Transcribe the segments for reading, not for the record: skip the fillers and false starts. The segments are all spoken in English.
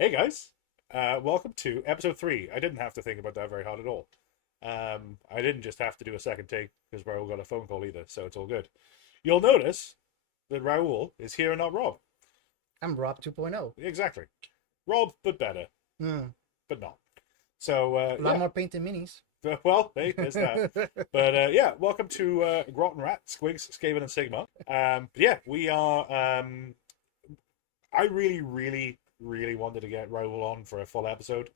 Hey guys, welcome to episode 3. I didn't have to think about that very hard at all. I didn't just have to do a second take because Raul got a phone call either, so it's all good. You'll notice that Raul is here and not Rob. I'm Rob 2.0. Exactly. Rob, but better, Mm. but not. So, A lot more painted minis. well, hey, there's that. But yeah, welcome to Grot Rat Squigs, Skaven and Sigmar. But yeah, we are. I really wanted to get Raul on for a full episode.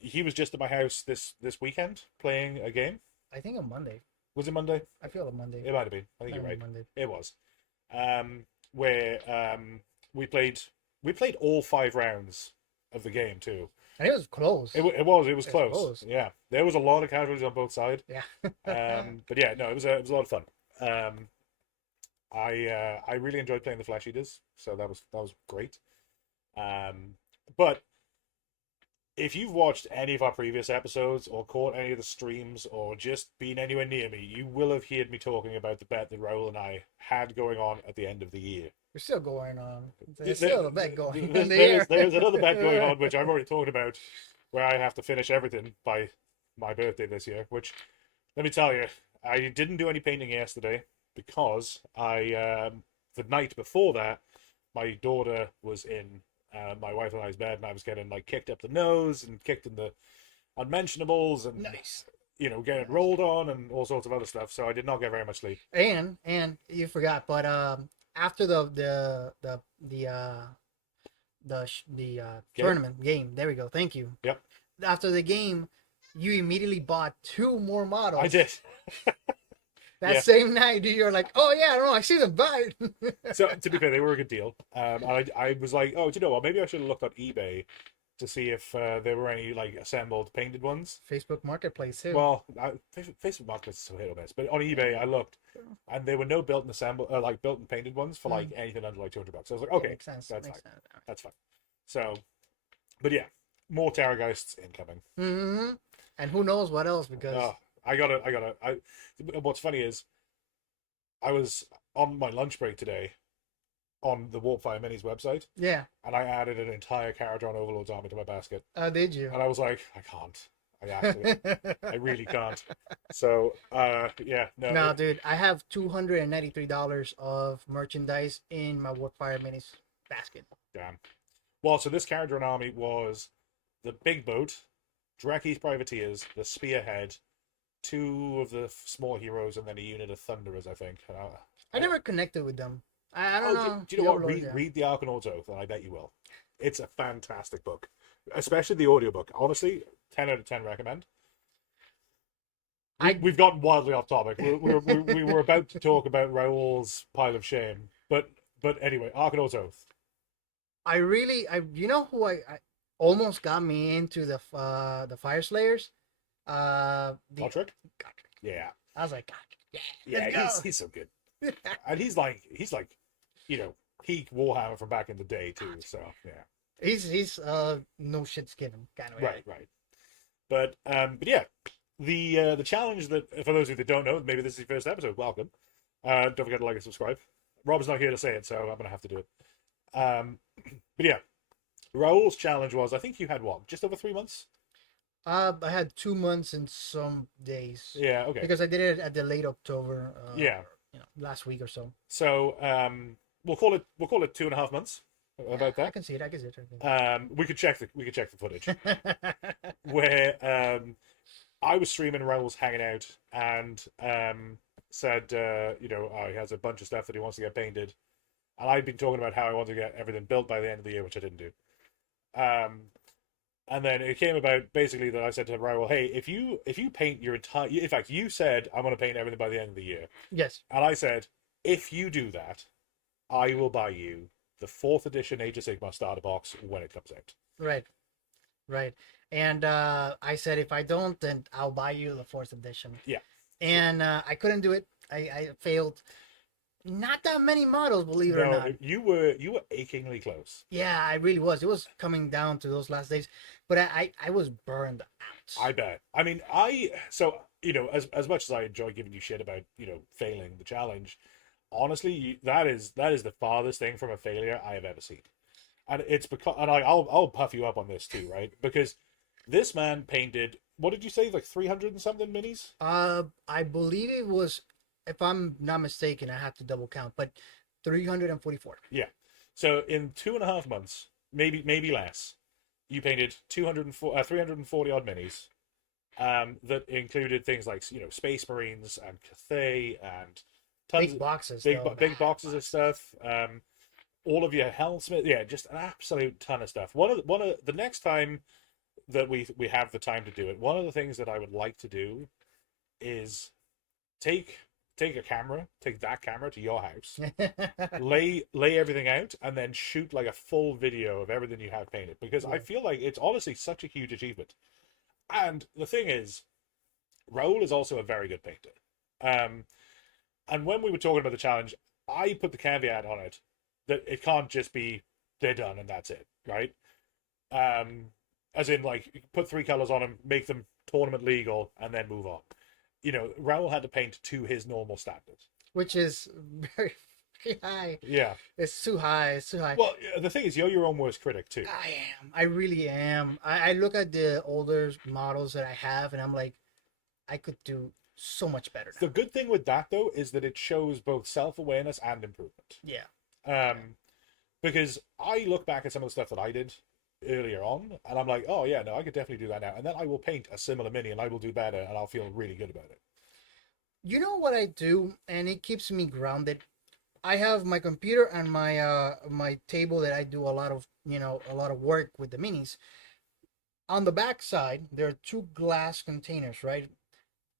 He was just at my house this weekend playing a game. I think on Monday. Was it Monday? I feel on Monday. It might have been. I think you're right. Monday. It was. Where we played all 5 rounds of the game too. And it was close. It was It's close. close. Yeah, there was a lot of casualties on both sides. Yeah. But yeah, no, it was a lot of fun. I really enjoyed playing the Flesh Eaters, so that was great. But if you've watched any of our previous episodes or caught any of the streams or just been anywhere near me, you will have heard me talking about the bet that Raul and I had going on at the end of the year. We're still going on. There's There- still a bet going There's, in the air. there's another bet going on, which I've already talked about, where I have to finish everything by my birthday this year. Which, let me tell you, I didn't do any painting yesterday because the night before that, my daughter was in my wife and I's bed, and I was getting like kicked up the nose and kicked in the unmentionables, and Nice. getting rolled on and all sorts of other stuff. So I did not get very much sleep. And you forgot, but after the tournament game, there we go. Thank you. Yep. After the game, you immediately bought 2 more models. I did. That Yeah. same night, you're like, oh yeah, I don't know, I see them buy it. So to be fair, they were a good deal. I was like, oh, do you know what? Maybe I should have looked on eBay to see if there were any like assembled painted ones. Facebook Marketplace too. Well, Facebook Marketplace is so hit or miss, but on eBay I looked, and there were no built and assembled, like built and painted ones for like anything under like $200. So I was like, Yeah, okay, makes sense. that's Makes fine. sense. That's fine. So, but yeah, more Terrorgeists incoming. Mm-hmm. And who knows what else, because Oh, I gotta. What's funny is, I was on my lunch break today on the Warpfire Minis website, yeah. and I added an entire Caradron Overlord's army to my basket. Did you? And I was like, I can't. I really can't. So, yeah, no. No, dude, I have $293 of merchandise in my Warfire Minis basket. Damn. Well, so this Caradron army was the big boat, Draki's Privateers, the Spearhead, 2 of the small heroes, and then a unit of Thunderers, I think. I never connected with them. I don't know. Do you know what? Overlord, yeah. Read the Arcanauts Oath, and I bet you will. It's a fantastic book, especially the audiobook. Honestly, 10 out of 10 recommend. We've gotten wildly off topic. We were about to talk about Raul's pile of shame, but anyway, Arcanauts Oath. You know who I almost got me into the Fire Slayers? Gotrek? Gotrek. Yeah. I was like, yeah, Yeah, he's so good. And he's like, peak Warhammer from back in the day too. So yeah. he's no shit skinning kind of guy. Right. But yeah, the challenge that, for those of you that don't know, maybe this is your first episode, welcome. Don't forget to like and subscribe. Rob's not here to say it, so I'm gonna have to do it. But yeah, Raul's challenge was, I think you had what, just over 3 months? I had 2 months and some days. Yeah, okay. Because I did it at the late October. Yeah. Last week or so. So we'll call it 2.5 months. About that. I can see it. We could check the footage where I was streaming, Raul's hanging out, and said he has a bunch of stuff that he wants to get painted, and I'd been talking about how I wanted to get everything built by the end of the year, which I didn't do. And then it came about basically that I said to Raul, hey, if you paint your entire, in fact, you said I want to paint everything by the end of the year. Yes. And I said, if you do that, I will buy you the 4th edition Age of Sigmar starter box when it comes out. Right. And I said, if I don't, then I'll buy you the 4th edition. Yeah. And I couldn't do it. I failed. Not that many models, believe it or not. You were achingly close. Yeah, I really was. It was coming down to those last days, but I was burned out. I bet. I mean, as much as I enjoy giving you shit about failing the challenge, honestly, that is the farthest thing from a failure I have ever seen. And it's because, and I'll puff you up on this too, right? Because this man painted, what did you say, like 300 and something minis? I believe it was, if I'm not mistaken, I have to double count, but 344. Yeah. So in 2.5 months, maybe less, you painted 340 odd minis. That included things like Space Marines and Cathay and tons Big of boxes, big though. big boxes of stuff. All of your Hellsmith, yeah, just an absolute ton of stuff. One of the next time that we have the time to do it, one of the things that I would like to do is take take that camera to your house, lay everything out, and then shoot like a full video of everything you have painted, because I Yeah. feel like it's honestly such a huge achievement. And the thing is, Raul is also a very good painter. Um, and when we were talking about the challenge, I put the caveat on it that it can't just be they're done and that's it, right? Um, as in, like, put 3 colors on them, make them tournament legal, and then move on. Raul had to paint to his normal standards. Which is very, very high. Yeah. It's too high. It's too high. Well, the thing is, you're your own worst critic too. I am. I really am. I look at the older models that I have, and I'm like, I could do so much better The now. good thing with that though is that it shows both self-awareness and improvement. Yeah. Because I look back at some of the stuff that I did earlier on, and I'm like, oh yeah, no, I could definitely do that now. And then I will paint a similar mini, and I will do better, and I'll feel really good about it. You know what I do, and it keeps me grounded. I have my computer and my table that I do a lot of work with the minis. On the back side, there are two glass containers, right?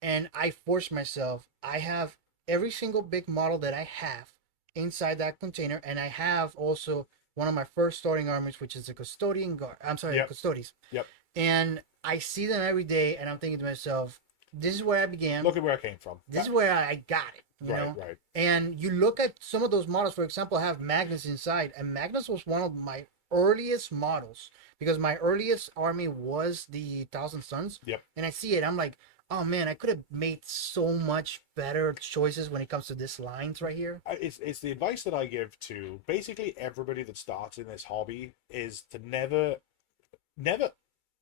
And I force myself. I have every single big model that I have inside that container, and I have also one of my first starting armies, which is the custodian guard. I'm sorry, Yep. the custodies. Yep. And I see them every day, and I'm thinking to myself, this is where I began. Look at where I came from. This is where I got it. Right, right. And you look at some of those models. For example, I have Magnus inside, and Magnus was one of my earliest models because my earliest army was the Thousand Suns. Yep. And I see it, I'm like, oh man, I could have made so much better choices when it comes to this lines right here. It's the advice that I give to basically everybody that starts in this hobby is to never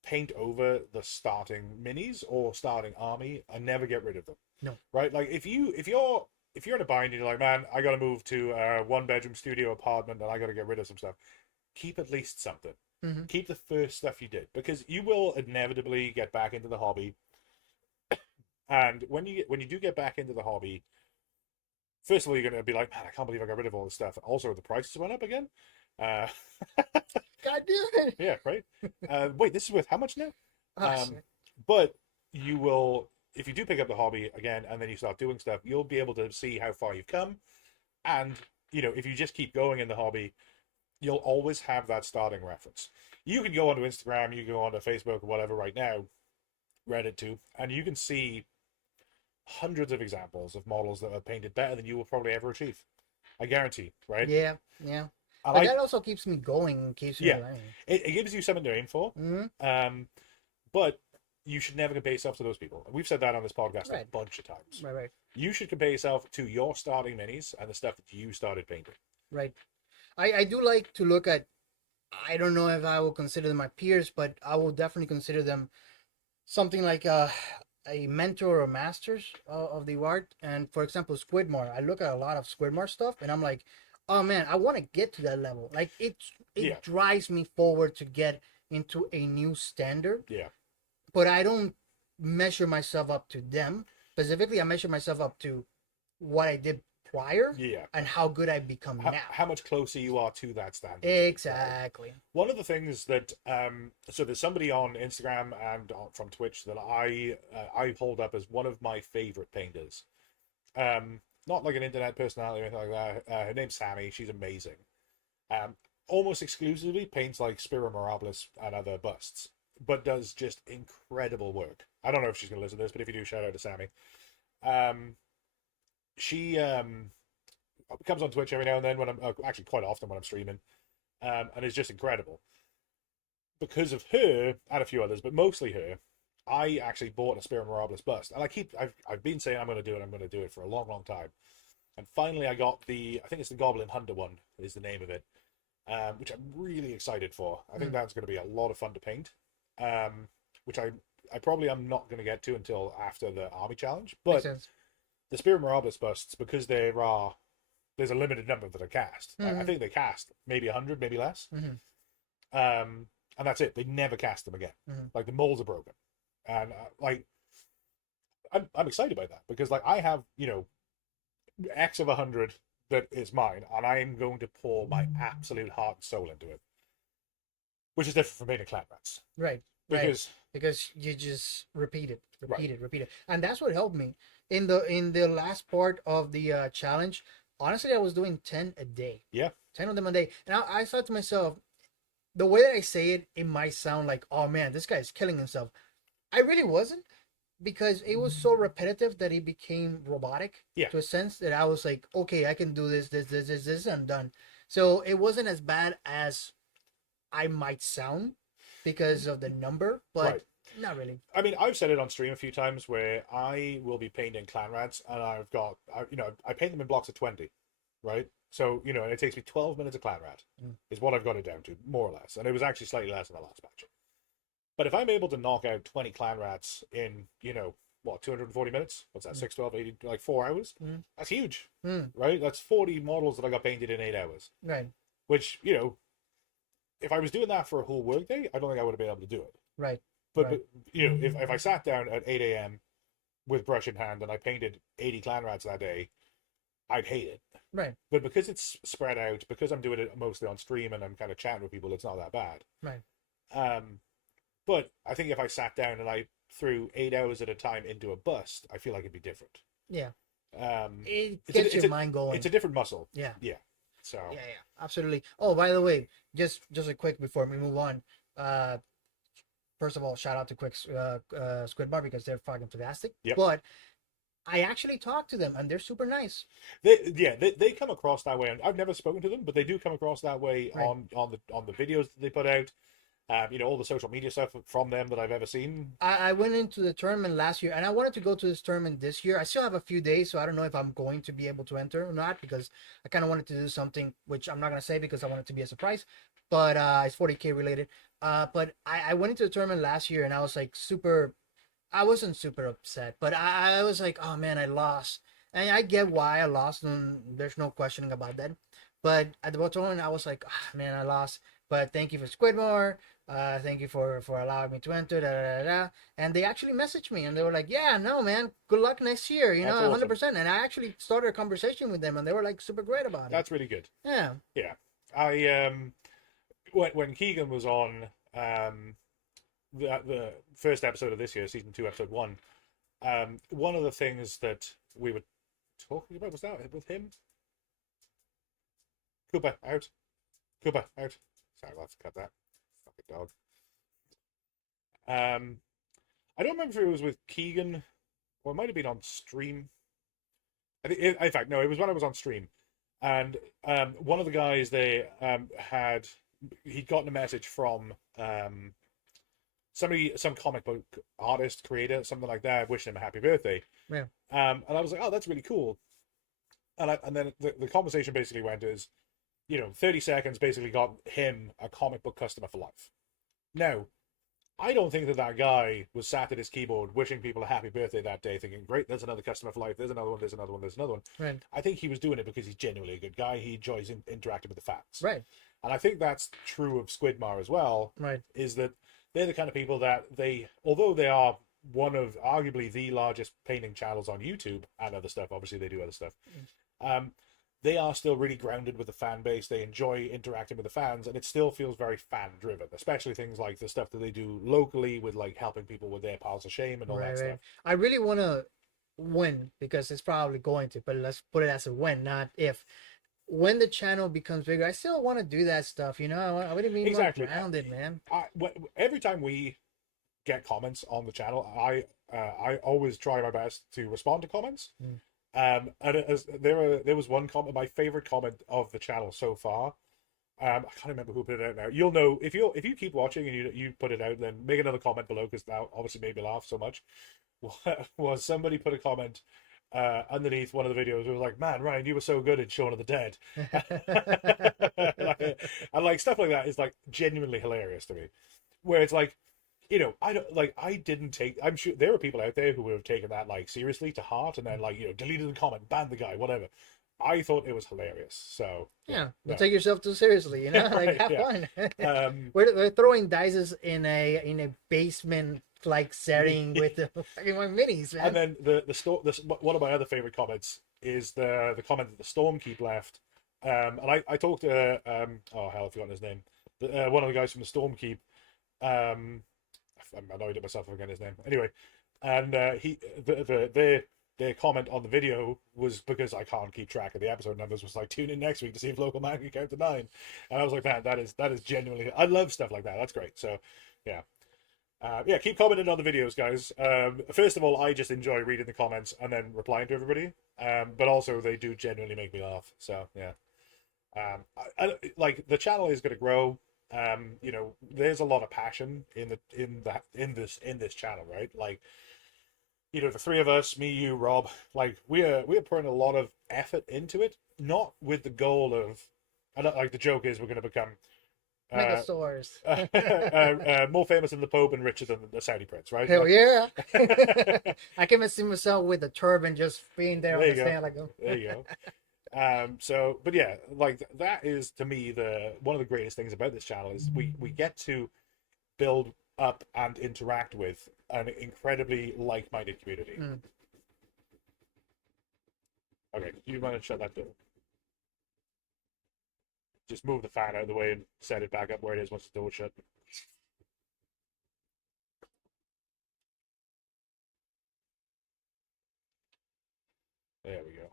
paint over the starting minis or starting army and never get rid of them. No. Right? Like if you're in a bind and you're like, man, I gotta move to a 1 bedroom studio apartment and I gotta get rid of some stuff, keep at least something. Mm-hmm. Keep the first stuff you did, because you will inevitably get back into the hobby. And when you do get back into the hobby, first of all, you're gonna be like, man, I can't believe I got rid of all this stuff. Also, the prices went up again. God damn it. Yeah, right. Wait, this is worth how much now? Oh, shit. But you will, if you do pick up the hobby again and then you start doing stuff, you'll be able to see how far you've come. And if you just keep going in the hobby, you'll always have that starting reference. You can go onto Instagram, you can go onto Facebook or whatever right now, Reddit too, and you can see hundreds of examples of models that are painted better than you will probably ever achieve. I guarantee, right? Yeah, yeah. And But that also keeps me going and keeps me Yeah. learning. it gives you something to aim for. Mm-hmm. But you should never compare yourself to those people. We've said that on this podcast a Right. bunch of times. Right. You should compare yourself to your starting minis and the stuff that you started painting. Right. I do like to look at, I don't know if I will consider them my peers, but I will definitely consider them something like a mentor or masters of the art. And for example, Squidmar, I look at a lot of Squidmar stuff and I'm like, oh man, I want to get to that level. Like it Yeah. drives me forward to get into a new standard. Yeah. But I don't measure myself up to them. Specifically, I measure myself up to what I did prior Yeah. and how good I've become now. How much closer you are to that standard. Exactly. One of the things that so there's somebody on Instagram and from Twitch that I hold up as one of my favorite painters. Not like an internet personality or anything like that. Her name's Sammy. She's amazing. Almost exclusively paints like Spira Mirabilis and other busts, but does just incredible work. I don't know if she's gonna listen to this, but if you do, shout out to Sammy. She comes on Twitch every now and then when I'm actually quite often when I'm streaming, and is just incredible. Because of her and a few others, but mostly her, I actually bought a Spira Mirabilis bust, and I've been saying I'm going to do it for a long, long time, and finally I got I think it's the Goblin Hunter one is the name of it, which I'm really excited for. I think that's going to be a lot of fun to paint, which I probably am not going to get to until after the army challenge. Makes But sense. the Spirit Mirabilis busts, because there's a limited number that are cast. I think they cast maybe 100, maybe less. And that's it. They never cast them again. Like the molds are broken, and like I'm excited by that because like I have X of 100 that is mine, and I am going to pour my absolute heart and soul into it, which is different from painting clan rats. Right. Because you just repeat it, and that's what helped me in the last part of the challenge. Honestly, I was doing 10 a day. Yeah. 10 of them a day, and I thought to myself, the way that I say it, it might sound like, oh man, this guy's killing himself. I really wasn't, because it was so repetitive that it became robotic. Yeah. To a sense that I was like, okay, I can do this, and done. So it wasn't as bad as I might sound because of the number, but not really. I mean, I've said it on stream a few times where I will be painting clan rats, and I paint them in blocks of 20, right? So, and it takes me 12 minutes a clan rat is what I've got it down to, more or less. And it was actually slightly less in the last batch. But if I'm able to knock out 20 clan rats in, 240 minutes? What's that, 6, 12, 80, like 4 hours? That's huge, right? That's 40 models that I got painted in 8 hours. Right. Which, if I was doing that for a whole workday, I don't think I would have been able to do it. Right. But if I sat down at 8 a.m. with brush in hand and I painted 80 clan rats that day, I'd hate it. Right. But because it's spread out, because I'm doing it mostly on stream and I'm kind of chatting with people, it's not that bad. Right. But I think if I sat down and I threw 8 hours at a time into a bust, I feel like it'd be different. Yeah. It It's gets your mind going. It's a different muscle. Yeah. Yeah. So. Yeah. Absolutely. Oh, by the way, just a quick before we move on. First of all, shout out to Squid Bar because they're fucking fantastic. Yep. But I actually talked to them and they're super nice. They come across that way, and I've never spoken to them, but they do come across that way Right. on the videos that they put out. All the social media stuff from them that I've ever seen. I went into the tournament last year and I wanted to go to this tournament this year. I still have a few days, so I don't know if I'm going to be able to enter or not, because I kind of wanted to do something which I'm not going to say because I want it to be a surprise, but it's 40K related. But I went into the tournament last year and I was like I wasn't super upset, but I was like, oh man, I lost. And I get why I lost, and there's no questioning about that. But at the tournament, I was like, oh, man, I lost. But thank you for Squidmore. Thank you for allowing me to enter. Da, da, da, da. And they actually messaged me and they were like, yeah, no, man, good luck next year. That's awesome. 100%. And I actually started a conversation with them and they were like super great about it. That's really good. Yeah. Yeah. I when Keegan was on the first episode of this year, season 2, episode 1, one of the things that we were talking about was that with him. Cooper out. Sorry, I'll have to cut that. Fucking dog. I don't remember if it was with Keegan or it might have been on stream. In fact, no, it was when I was on stream, and one of the guys he'd gotten a message from some comic book artist, creator, something like that, wishing him a happy birthday. Yeah. And I was like, oh, that's really cool. And then the conversation basically went as, 30 seconds basically got him a comic book customer for life. Now, I don't think that guy was sat at his keyboard wishing people a happy birthday that day, thinking, great, there's another customer for life, there's another one, there's another one, there's another one. Right. I think he was doing it because he's genuinely a good guy. He enjoys interacting with the fans. Right. And I think that's true of Squidmar as well. Right. Is that they're the kind of people that although they are one of arguably the largest painting channels on YouTube and other stuff, obviously they do other stuff, they are still really grounded with the fan base. They enjoy interacting with the fans, and it still feels very fan driven, especially things like the stuff that they do locally with like helping people with their piles of shame and all that stuff. I really want to win, because it's probably going to, but let's put it as a win, not if. When the channel becomes bigger, I still want to do that stuff. I want to be more grounded, man. Every time we get comments on the channel, I always try my best to respond to comments. And there was one comment, my favorite comment of the channel so far. I can't remember who put it out now. You'll know if you keep watching and you put it out, then make another comment below, because that obviously made me laugh so much. Was somebody put a comment underneath one of the videos, it was like, "Man, Ryan, you were so good at Shaun of the Dead," and like stuff like that is like genuinely hilarious to me. Where it's like, I don't like I didn't take. I'm sure there were people out there who would have taken that like seriously to heart, and then like deleted the comment, banned the guy, whatever. I thought it was hilarious. So Yeah, no. don't take yourself too seriously, like Right, have yeah. fun. Um, We're throwing dices in a basement like setting with the fucking my minis, and man. then one of my other favorite comments is the comment that the Stormkeep left. And I talked to oh hell, I've forgotten his name. One of the guys from the Stormkeep. I'm annoyed at myself for forgetting his name. Anyway, and their comment on the video was because I can't keep track of the episode numbers. Was like, tune in next week to see if local man can count to 9. And I was like, man, that is genuinely. I love stuff like that. That's great. So, yeah. Yeah, keep commenting on the videos, guys. First of all, I just enjoy reading the comments and then replying to everybody. But also, they do genuinely make me laugh. So yeah, like the channel is going to grow. There's a lot of passion in this channel, right? Like, the three of us, me, you, Rob, like we are putting a lot of effort into it, not with the goal of, like the joke is we're going to become uh, Megasaurs. more famous than the Pope and richer than the Saudi prince, right? Hell Like, yeah. I can see myself with a turban just being there on there the you go. stand like oh. There you go. But yeah, like that is to me the one of the greatest things about this channel is we get to build up and interact with an incredibly like-minded community. Mm. Okay, do you mind to shut that door? Just move the fan out of the way and set it back up where it is once the door's shut. There we go.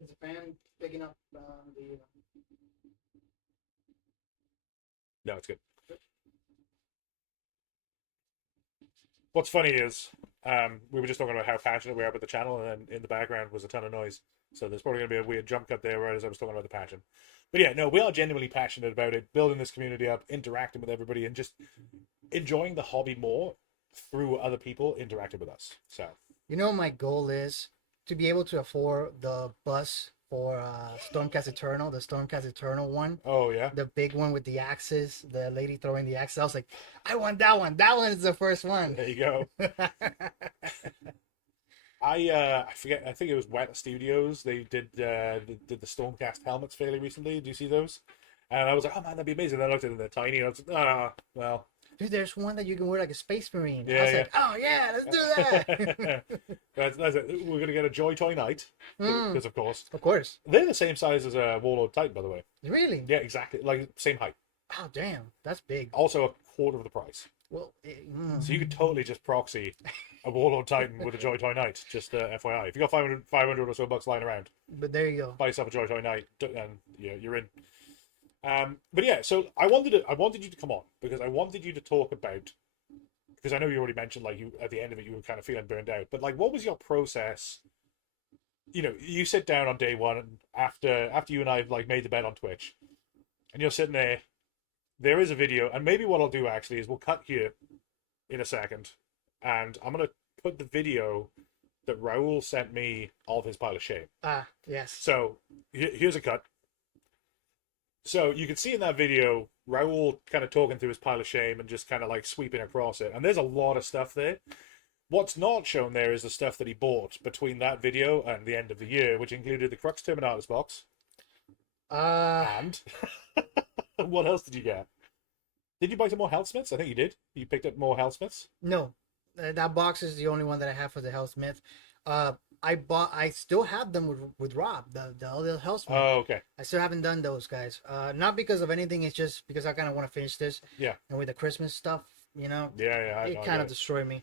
Is the fan picking up the No, it's good. What's funny is we were just talking about how passionate we are about the channel, and then in the background was a ton of noise. So there's probably going to be a weird jump cut there, right as I was talking about the passion. But yeah, no, we are genuinely passionate about it, building this community up, interacting with everybody, and just enjoying the hobby more through other people interacting with us. So my goal is to be able to afford the bus for Stormcast Eternal, the Stormcast Eternal one. oh yeah, The big one with the axes, the lady throwing the axes. I was like, I want that one. That one is the first one. there you go. I forget. I think it was Weta Studios. They did the Stormcast helmets fairly recently. Do you see those? And I was like, oh man, that'd be amazing. Then I looked at them, they're tiny, and I was like, well. Dude, there's one that you can wear like a space marine. Yeah, I was yeah. like, oh yeah, let's do that. that's it. We're gonna get a Joy Toy Knight because, of course, Of course. they're the same size as a Warlord Titan, by the way. Really? Yeah, exactly, like same height. Oh damn, that's big. Also, a quarter of the price. Well, So you could totally just proxy a Warlord Titan with a Joy Toy Knight. Just FYI, if you got 500 or so bucks lying around, but there you go. buy yourself a Joy Toy Knight, and you're in. But yeah, so I wanted you to come on because I wanted you to talk about, because I know you already mentioned like you at the end of it you were kind of feeling burned out, but like what was your process? You sit down on day one after you and I like made the bet on Twitch, and you're sitting there. There is a video, and maybe what I'll do actually is we'll cut here in a second, and I'm gonna put the video that Raul sent me of his pile of shame. Ah, yes. So here's a cut. So you can see in that video Raul kind of talking through his pile of shame and just kind of like sweeping across it. And there's a lot of stuff there. What's not shown there is the stuff that he bought between that video and the end of the year, which included the Crux Terminatus box. And what else did you get? Did you buy some more Hellsmiths? I think you did. You picked up more Hellsmiths? No, that box is the only one that I have for the Hellsmith. I still have them with Rob, the other Hellsmith. Oh, okay. I still haven't done those, guys. Not because of anything. It's just because I kind of want to finish this. Yeah. And with the Christmas stuff, Yeah. it kind of destroyed me.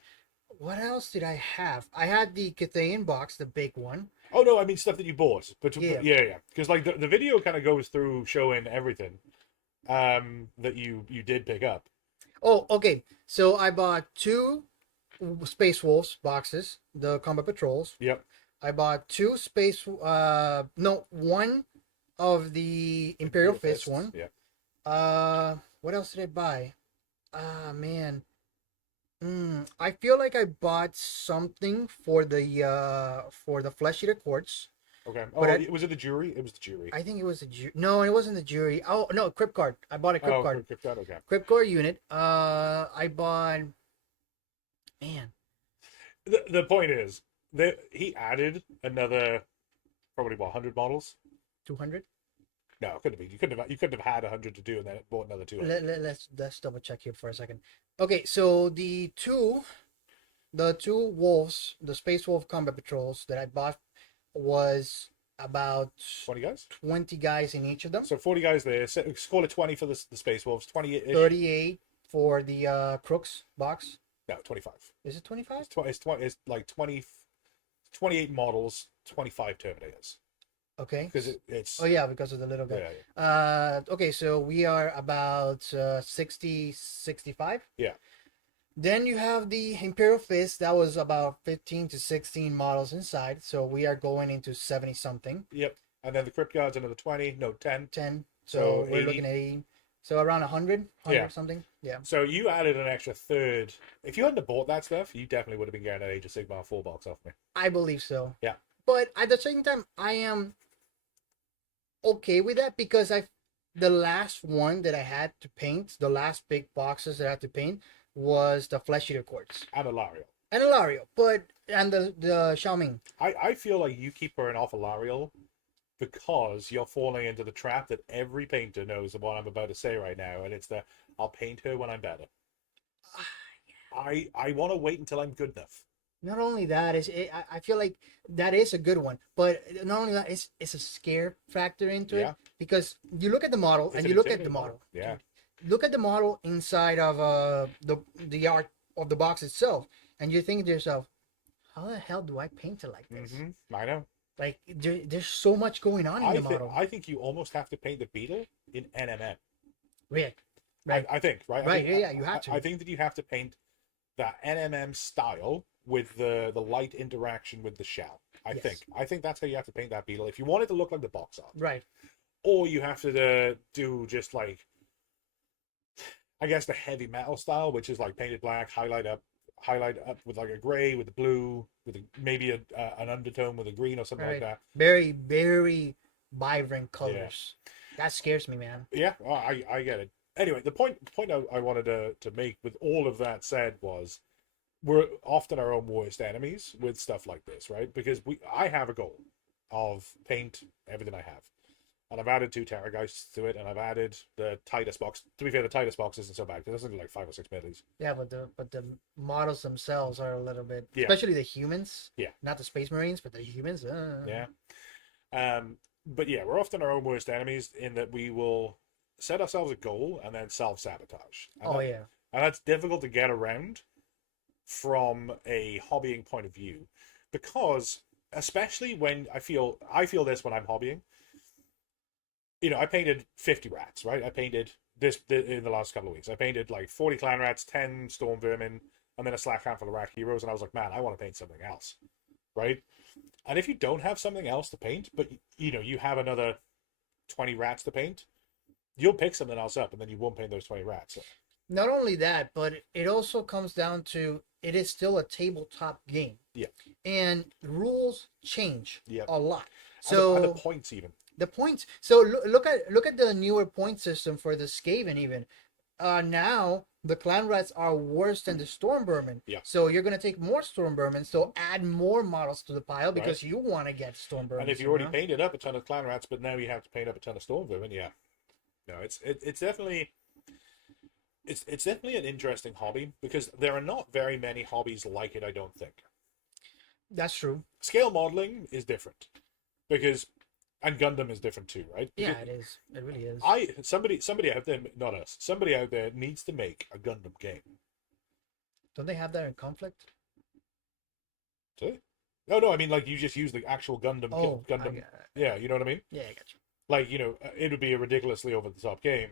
What else did I have? I had the Cathayan box, the big one. Oh no, I mean stuff that you bought. But Yeah. Because like the video kind of goes through showing everything that you did pick up. Oh, okay. So I bought 2 Space Wolves boxes, the Combat Patrols. Yep. I bought 2 one of the Imperial Fist one. Yeah. What else did I buy? Ah, man. I feel like I bought something for the flesh eater quartz, Okay. but Oh, was it the jury? It was the jury. I think it was a no, it wasn't the jury. Oh no, crypt card. I bought a crypt Oh, card. crypt card. Okay. Crypt card unit. I bought, man, The point is that he added another probably what 100 models. 200. No, it couldn't have been. You couldn't have had 100 to do and then bought another 200. Let's double check here for a second. Okay, so the two wolves, the Space Wolf combat patrols that I bought was about 20 guys. 20 guys in each of them. So 40 guys there. So call it 20 for the Space Wolves. 20-ish. 38 for the crooks box. No, 25. Is it 25? It's like 20, 28 models, 25 Terminators. Okay. Because it's. Oh yeah, because of the little guy. Yeah. Okay, so we are about 60, 65. Yeah. Then you have the Imperial Fist. That was about 15 to 16 models inside. So we are going into 70 something. Yep. And then the Crypt Guards another 20. No, 10. 10. So So we're 80. looking at 80. So around 100 Yeah. something. Yeah. So you added an extra third. If you hadn't have bought that stuff, you definitely would have been getting an Age of Sigmar 4 box off me. I believe so. Yeah. But at the same time, I am okay with that because the last one that I had to paint, the last big boxes that I had to paint was the Flesh Eater Quartz And Alariel. and Ilario, and the Xiaoming. I feel like you keep her an off Alariel because you're falling into the trap that every painter knows of what I'm about to say right now, and it's the I'll paint her when I'm better. I want to wait until I'm good enough. Not only that, I feel like that is a good one, but not only that, it's a scare factor into Yeah. it because you look at the model It's and an you look at the intimidating model. Yeah. Look at the model inside of the art of the box itself, and you think to yourself, how the hell do I paint it like this? I know. Like there's so much going on in the model. I think you almost have to paint the beetle in NMM. Right. Right. I think, right? Right, yeah, you have to. I think that you have to paint that NMM style with the light interaction with the shell. I think that's how you have to paint that beetle if you want it to look like the box art. Right. Or you have to do just like, I guess, the heavy metal style, which is like painted black, highlight up with like a gray, with the blue, with maybe an undertone with a green or something like that. Very, very vibrant colors. Yeah. That scares me, man. Yeah, well, I get it. Anyway, the point I wanted to make with all of that said was we're often our own worst enemies with stuff like this, right? Because I have a goal of paint everything I have. And I've added 2 Terrorgeists to it, and I've added the Titus box. To be fair, the Titus box isn't so bad, because it's only like 5 or 6 milis. Yeah, but the models themselves are a little bit, Yeah. especially the humans. Yeah. Not the Space Marines, but the humans. Yeah. But yeah, we're often our own worst enemies in that we will set ourselves a goal and then self-sabotage. Yeah. And that's difficult to get around from a hobbying point of view, because especially when I feel this when I'm hobbying. You know, I painted 50 rats, right? I painted this in the last couple of weeks. I painted like 40 clan rats, 10 storm vermin, and then a slack handful of rat heroes. And I was like, man, I want to paint something else, right? And if you don't have something else to paint, but you know, you have another 20 rats to paint, you'll pick something else up, and then you won't paint those 20 rats. So. Not only that, but it also comes down to it is still a tabletop game. Yeah. And rules change a lot. So and the points even. The points. So look at the newer point system for the Skaven even. Now the clan rats are worse than the storm vermin. Yeah. So you're gonna take more storm vermin. So add more models to the pile because you want to get storm vermin. And if you already painted up a ton of clan rats, but now you have to paint up a ton of storm vermin, no, it's definitely an interesting hobby because there are not very many hobbies like it. I don't think. That's true. Scale modeling is different because. And Gundam is different too, right? Because it is. It really is. Somebody out there, not us, somebody out there needs to make a Gundam game. Don't they have that in Conflict? Do they? No, I mean like you just use the actual Gundam. Gundam. Yeah, you know what I mean? Yeah, I got you. Like, you know, it would be a ridiculously over the top game.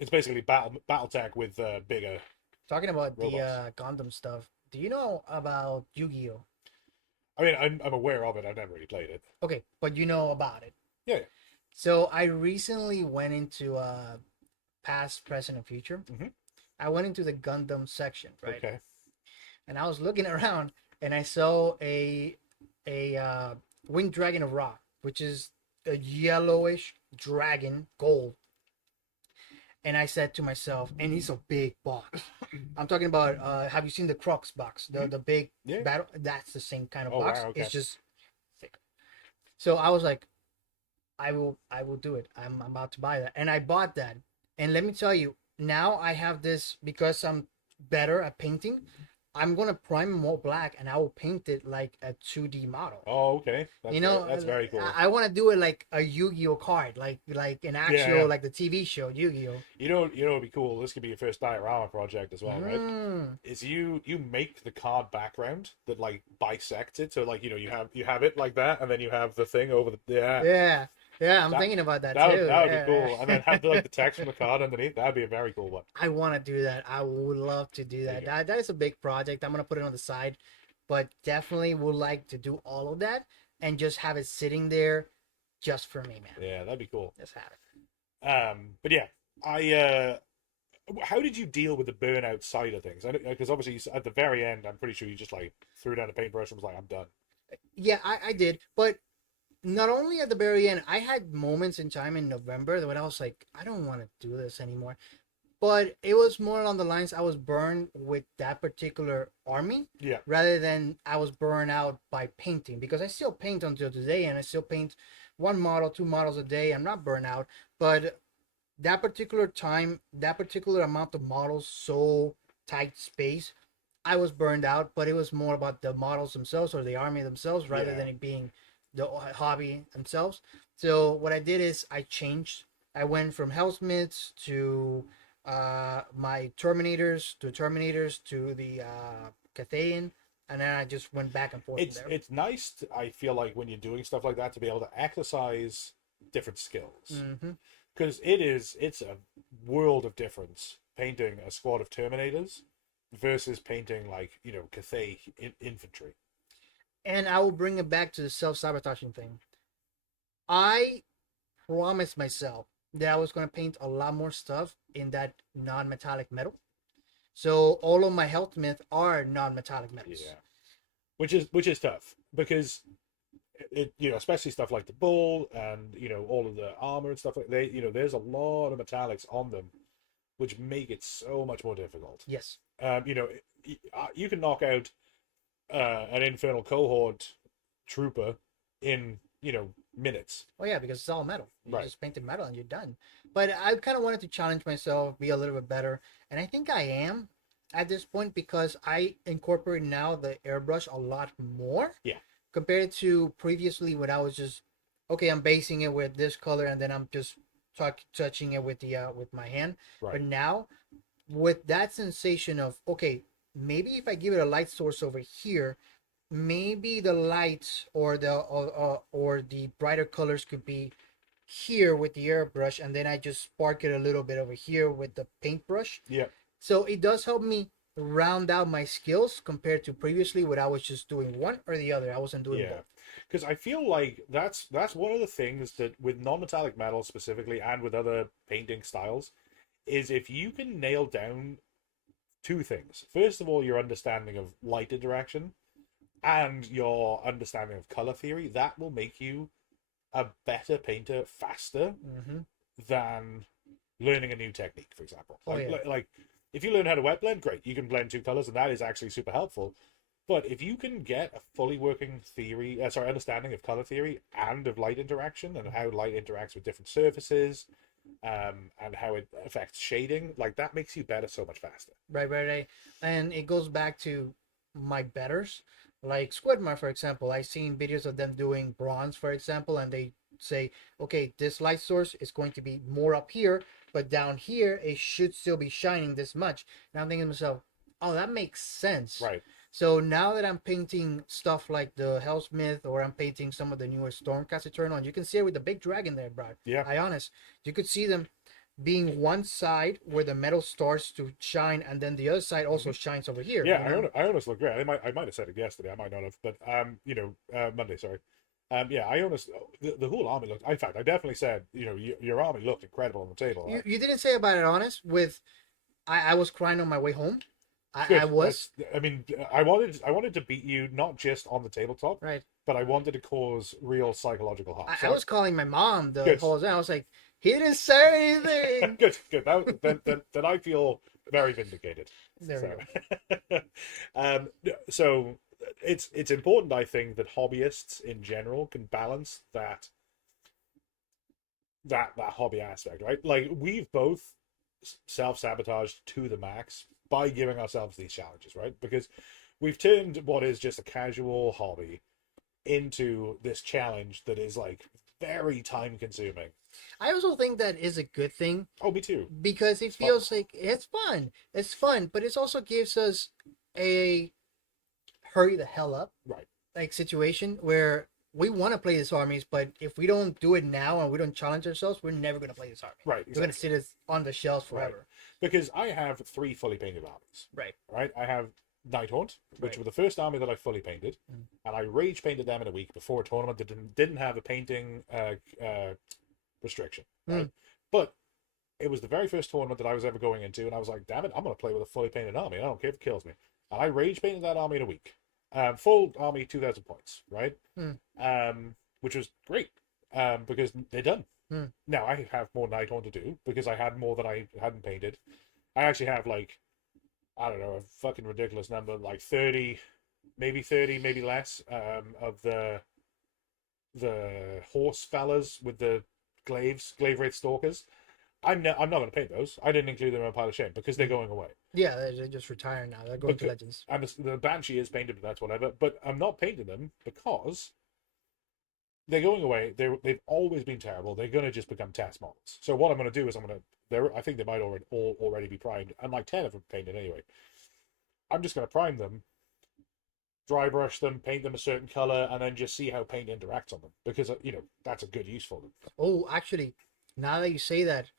It's basically BattleTech with bigger. Talking about robots. The Gundam stuff, do you know about Yu-Gi-Oh? I mean, I'm aware of it. I've never really played it. Okay, but you know about it. Yeah. So I recently went into past, present, and future. Mm-hmm. I went into the Gundam section, right? Okay. and I was looking around, and I saw a winged dragon of Ra, which is a yellowish dragon, gold. And I said to myself, and it's a big box. I'm talking about. Have you seen the Crux box? The big Yeah. battle. That's the same kind of Oh box. wow. Okay. It's just thicker. So I was like, I will do it. I'm about to buy that, and I bought that. And let me tell you, now I have this because I'm better at painting. I'm gonna prime more black, and I will paint it like a 2D model. Oh, okay. You know, That's very cool. I want to do it like a Yu-Gi-Oh card, like an actual Yeah. like the TV show Yu-Gi-Oh. You know, it'd be cool. This could be your first diorama project as well, right? Mm. Is you make the card background that like bisects it, so like you have it like that, and then you have the thing over the Yeah, yeah, I'm That- thinking about that that too. would, that would Yeah. be cool, and then have the, like the text from the card underneath. That'd be a very cool one. I want to do that. I would love to do There that. you go. That is a big project. I'm gonna put it on the side, but definitely would like to do all of that and just have it sitting there, just for me, man. Yeah, that'd be cool. Just have it. But yeah, how did you deal with the burnout side of things? Because obviously at the very end, I'm pretty sure you just like threw down a paintbrush and was like, I'm done. Yeah, I did, but not only at the very end. I had moments in time in November when I was like, I don't want to do this anymore. But it was more along the lines I was burned with that particular army Yeah. rather than I was burned out by painting, because I still paint until today and I still paint one model, two models a day. I'm not burned out, but that particular time, that particular amount of models, so tight space, I was burned out. But it was more about the models themselves or the army themselves rather Yeah. than it being the hobby themselves. So what I did is I changed. I went from Hellsmiths to my Terminators to the Cathayan, and then I just went back and forth It's there. it's nice. I feel like when you're doing stuff like that to be able to exercise different skills, Mm-hmm. because it's a world of difference painting a squad of Terminators versus painting like Cathay infantry. And I will bring it back to the self-sabotaging thing. I promised myself that I was going to paint a lot more stuff in that non-metallic metal. So all of my health myth are non-metallic metals. Yeah, which is tough because especially stuff like the bull and all of the armor and stuff like there's a lot of metallics on them, which make it so much more difficult. Yes. You can knock out an infernal cohort trooper in minutes. Oh yeah, because it's all metal. You Right. just painted metal and you're done. But I kind of wanted to challenge myself, be a little bit better, and I think I am at this point because I incorporate now the airbrush a lot more. Yeah. Compared to previously when I was just okay, I'm basing it with this color and then I'm just touching it with the with my hand. Right. But now with that sensation of okay, maybe if I give it a light source over here, maybe the lights or the brighter colors could be here with the airbrush, and then I just spark it a little bit over here with the paintbrush. Yeah. So it does help me round out my skills compared to previously when I was just doing one or the other. I wasn't doing Yeah. both. Because I feel like that's one of the things that with non-metallic metal specifically and with other painting styles is if you can nail down two things. First of all, your understanding of light interaction and your understanding of color theory, that will make you a better painter faster Mm-hmm. than learning a new technique, for example. Oh, Like, yeah. like if you learn how to wet blend, great, you can blend two colors, and that is actually super helpful. But if you can get a fully working understanding of color theory and of light interaction and how light interacts with different surfaces, and how it affects shading, like that makes you better so much faster. Right. And it goes back to my betters. Like Squidmar, for example, I've seen videos of them doing bronze, for example, and they say, okay, this light source is going to be more up here, but down here it should still be shining this much. And I'm thinking to myself, oh, that makes sense. Right. So now that I'm painting stuff like the Hellsmith or I'm painting some of the newer Stormcast Eternal, and you can see it with the big dragon there, bro. Yeah. I honest. You could see them being one side where the metal starts to shine, and then the other side also shines over here. Yeah, you know? Ionis look great. I might have said it yesterday. I might not have, but Monday. Sorry. Yeah, Ionis. The whole army looked. In fact, I definitely said your army looked incredible on the table. You didn't say about it honest. With I was crying on my way home. I was I mean, I wanted to beat you not just on the tabletop, right. but I wanted to cause real psychological harm. I So was calling my mom the good, whole time. I was like, he didn't say anything. good. Then I feel very vindicated. There we So, go. so it's important, I think, that hobbyists in general can balance that hobby aspect, right? Like we've both self-sabotaged to the max by giving ourselves these challenges, right? Because we've turned what is just a casual hobby into this challenge that is like very time consuming. I also think that is a good thing Oh, me too. because it It's fun. feels like it's fun. It's fun, but it also gives us a hurry the hell up Right. like situation where we want to play these armies, but if we don't do it now and we don't challenge ourselves, we're never gonna play this army. Right. We're gonna Exactly. sit it on the shelves forever. Because I have 3 fully painted armies. Right. Right. I have Nighthaunt, which Right. were the first army that I fully painted, Mm. and I rage painted them in a week before a tournament that didn't have a painting restriction. Right. Mm. But it was the very first tournament that I was ever going into, and I was like, damn it, I'm going to play with a fully painted army. I don't care if it kills me. And I rage painted that army in a week. Full army, 2,000 points, right? Which was great because they're done. Now I have more Nighthaunt to do because I had more than I hadn't painted. I actually have like, I don't know, a fucking ridiculous number, like 30, maybe less of the horse fellas with the glaive wraith stalkers. I'm not going to paint those. I didn't include them in a pile of shame because they're going away. Yeah, they're just retiring now. They're going to Legends. And the Banshee is painted, but that's whatever. But I'm not painting them because they're going away. They've always been terrible. They're going to just become test models. So what I'm going to do is I think they might already be primed, and like 10 of them painted anyway. I'm just going to prime them, dry brush them, paint them a certain color, and then just see how paint interacts on them because that's a good use for them. Oh, actually, now that you say that,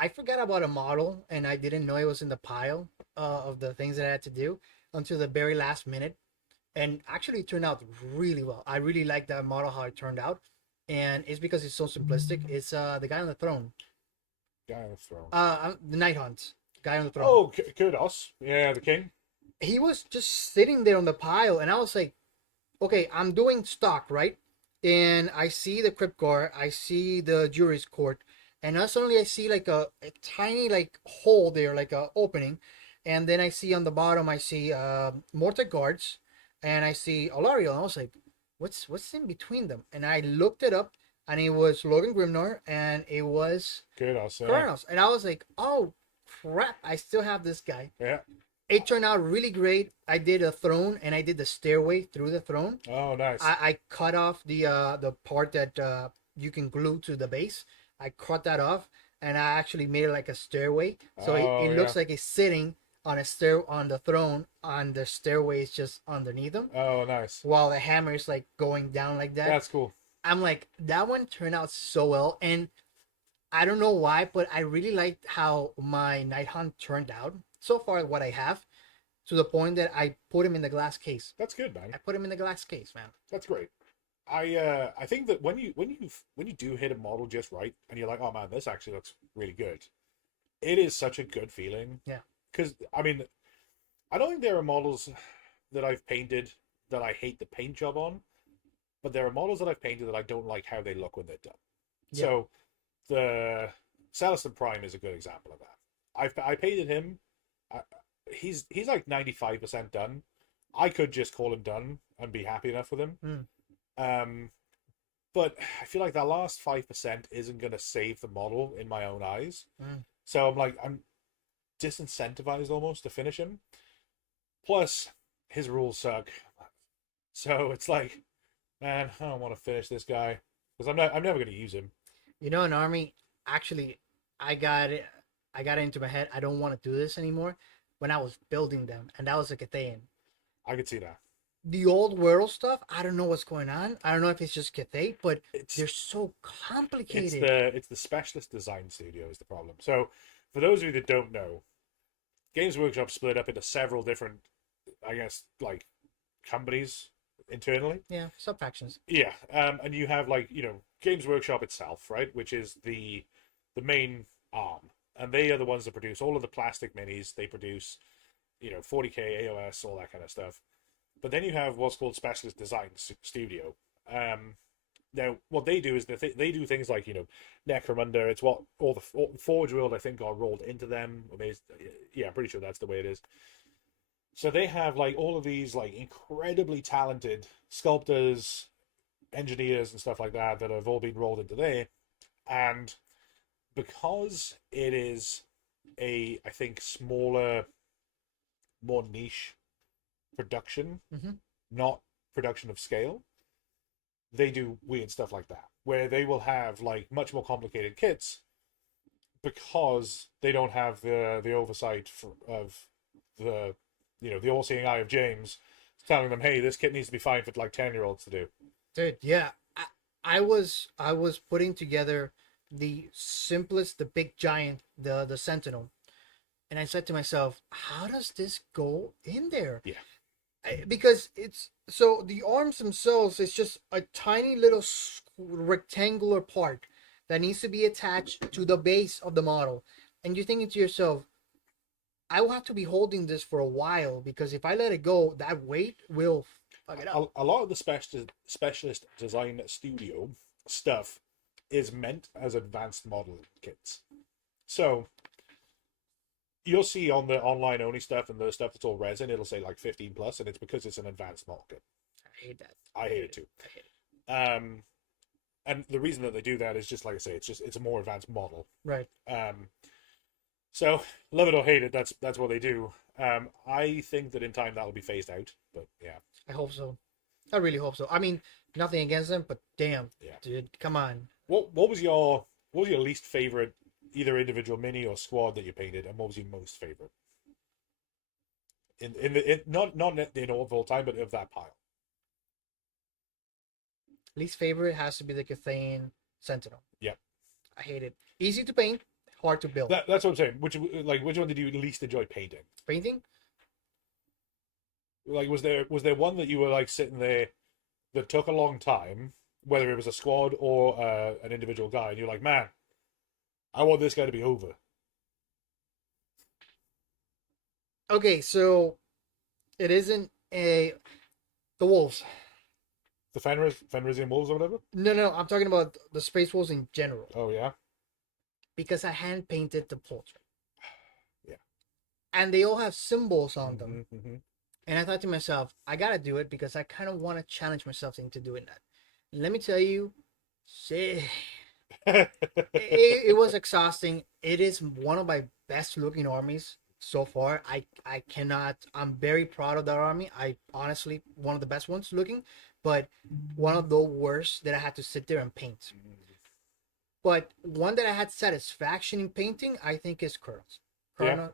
I forgot about a model and I didn't know it was in the pile of the things that I had to do until the very last minute. And actually, it turned out really well. I really like that model, how it turned out. And it's because it's so simplistic. It's the guy on the throne. Guy on the throne. The Night Hunt guy on the throne. Oh, Kudos. Yeah, the king. He was just sitting there on the pile. And I was like, okay, I'm doing stock, right? And I see the Crypt Guard. I see the Jury's Court. And now suddenly I see like a tiny like hole there, like a opening, and then I see on the bottom I see Mortar Guards, and I see Alariel. And I was like, what's in between them? And I looked it up, and it was Logan Grimnor, and it was Kudos. Yeah. Kronos. And I was like, oh crap, I still have this guy. Yeah. It turned out really great. I did a throne, and I did the stairway through the throne. Oh, nice. I cut off the part that you can glue to the base. I cut that off, and I actually made it like a stairway, so it looks like it's sitting on on the throne. On the stairway is just underneath him, Oh, nice. while the hammer is like going down like that. That's cool. I'm like, that one turned out so well, and I don't know why, but I really liked how my Night Hunt turned out so far. What I have, to the point that I put him in the glass case. That's good, man. I put him in the glass case, man. That's great. I think that when you do hit a model just right and you're like, oh man, this actually looks really good, it is such a good feeling. Yeah. Because I mean, I don't think there are models that I've painted that I hate the paint job on, but there are models that I've painted that I don't like how they look when they're done. Yeah. So the Celestin Prime is a good example of that. I painted him. He's like 95% done. I could just call him done and be happy enough with him. But I feel like that last 5% isn't going to save the model in my own eyes. So I'm disincentivized almost to finish him. Plus, his rules suck. So it's like, man, I don't want to finish this guy because I'm never going to use him. You know, an army. Actually, I got it into my head. I don't want to do this anymore. When I was building them, and that was a Cathayan. I could see that. The old world stuff, I don't know what's going on. I don't know if it's just Cathay, but they're so complicated. It's the specialist design studio is the problem. So for those of you that don't know, Games Workshop split up into several different, I guess, like companies internally. Yeah, sub factions. Yeah, and you have like Games Workshop itself, right, which is the main arm, and they are the ones that produce all of the plastic minis. They produce 40K AOS, all that kind of stuff. But then you have what's called Specialist Design Studio. Now, what they do is they do things like, Necromunda. It's what all the Forge World, I think, got rolled into them. Yeah, I'm pretty sure that's the way it is. So they have like all of these like incredibly talented sculptors, engineers, and stuff like that that have all been rolled into there. And because it is I think, smaller, more niche production, not production of scale, they do weird stuff like that, where they will have like much more complicated kits because they don't have the oversight of the the all-seeing eye of James telling them, hey, this kit needs to be fine for like 10-year-olds to do. Dude, yeah. I was putting together the simplest, the big giant, the Sentinel, and I said to myself, how does this go in there? Yeah. Because it's so the arms themselves is just a tiny little rectangular part that needs to be attached to the base of the model, and you're thinking to yourself, I will have to be holding this for a while because if I let it go, that weight will fuck it up. A lot of the specialist design studio stuff is meant as advanced model kits. So you'll see on the online only stuff and the stuff that's all resin, it'll say like 15 plus, and it's because it's an advanced model kit. I hate that. I hate it too. I hate it. And the reason that they do that is just like I say, it's a more advanced model. Right. So love it or hate it, that's what they do. I think that in time that'll be phased out, but yeah. I hope so. I really hope so. I mean, nothing against them, but damn, dude, come on. What was your least favorite either individual mini or squad that you painted, and what was your most favorite? Not in all time, but of that pile. Least favorite has to be the Cathane Sentinel. Yeah. I hate it. Easy to paint, hard to build. That's what I'm saying. Which one did you least enjoy painting? Painting? Like, was there one that you were like sitting there that took a long time, whether it was a squad or an individual guy, and you're like, man, I want this guy to be over. Okay, so it isn't the Wolves. The Fenrisian Wolves or whatever? No, I'm talking about the Space Wolves in general. Oh, yeah? Because I hand painted the portrait. Yeah. And they all have symbols on them. Mm-hmm. And I thought to myself, I gotta do it because I kind of want to challenge myself into doing that. And let me tell you, shit. it was exhausting. It is one of my best looking armies so far. I'm very proud of that army. I honestly, one of the best ones looking, but one of the worst that I had to sit there and paint. But one that I had satisfaction in painting, I think, is Colonel's.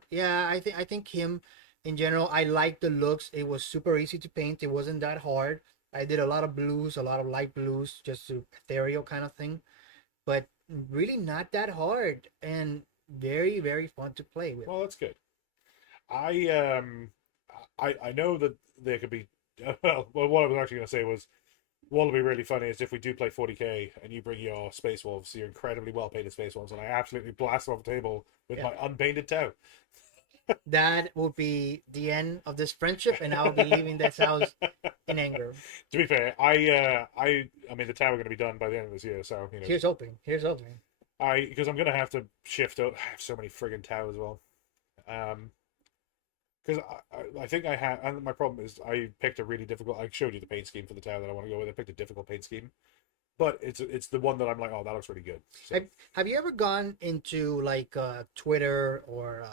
Yeah, I think him in general. I like the looks. It was super easy to paint. It wasn't that hard. I did a lot of blues, a lot of light blues, just to ethereal kind of thing, but really not that hard and very, very fun to play with. Well, that's good. I know that there could be well, what I was actually going to say was what would be really funny is if we do play 40k and you bring your Space Wolves, your incredibly well painted Space Wolves, and I absolutely blast them off the table with my unpainted Tau. That would be the end of this friendship, and I'll be leaving this house in anger. To be fair, I mean the Tau are going to be done by the end of this year, so Here's hoping. Because I'm going to have to shift out. I have so many friggin' Tau as well. Because I think I have, and my problem is I picked a really difficult. I showed you the paint scheme for the Tau that I want to go with. I picked a difficult paint scheme, but it's the one that I'm like, oh, that looks really good. So. Have you ever gone into like Twitter or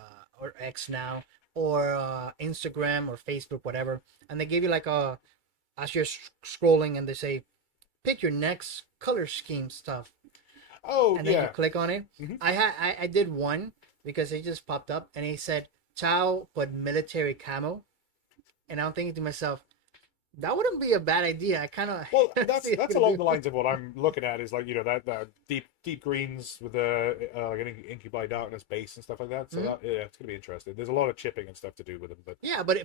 X now, or Instagram or Facebook, whatever, and they give you like as you're scrolling and they say, pick your next color scheme stuff. Oh, and then you click on it. Mm-hmm. I did one because it just popped up and it said Tau but military camo, and I'm thinking to myself, that wouldn't be a bad idea. I kind of that's along the lines of what I'm looking at is like that deep greens with like an Incubi Darkness base and stuff like that. So it's gonna be interesting. There's a lot of chipping and stuff to do with them, but yeah, but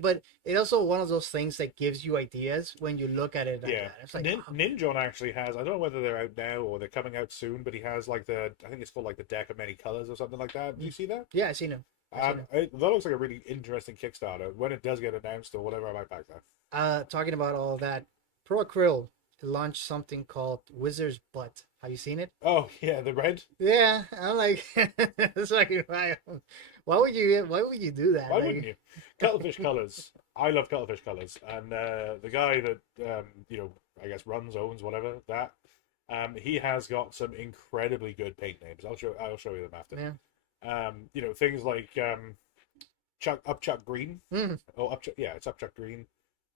it's also one of those things that gives you ideas when you look at it. Like that. It's like Ninjon actually has. I don't know whether they're out now or they're coming out soon, but he has like I think it's called like the deck of many colors or something like that. Do you see that? Yeah, I seen him. I've seen it. That looks like a really interesting Kickstarter. When it does get announced or whatever, I might back that. Talking about all that, Pro Acryl launched something called Wizard's Butt. Have you seen it? Oh yeah, the red. Yeah, I'm like, it's like, why would you do that? Why wouldn't Like, you? Cuttlefish colors. I love cuttlefish colors, and the guy that I guess owns whatever that. He has got some incredibly good paint names. I'll show you them after. yeah. Things like Chuck Green, Mm. or it's Chuck Green.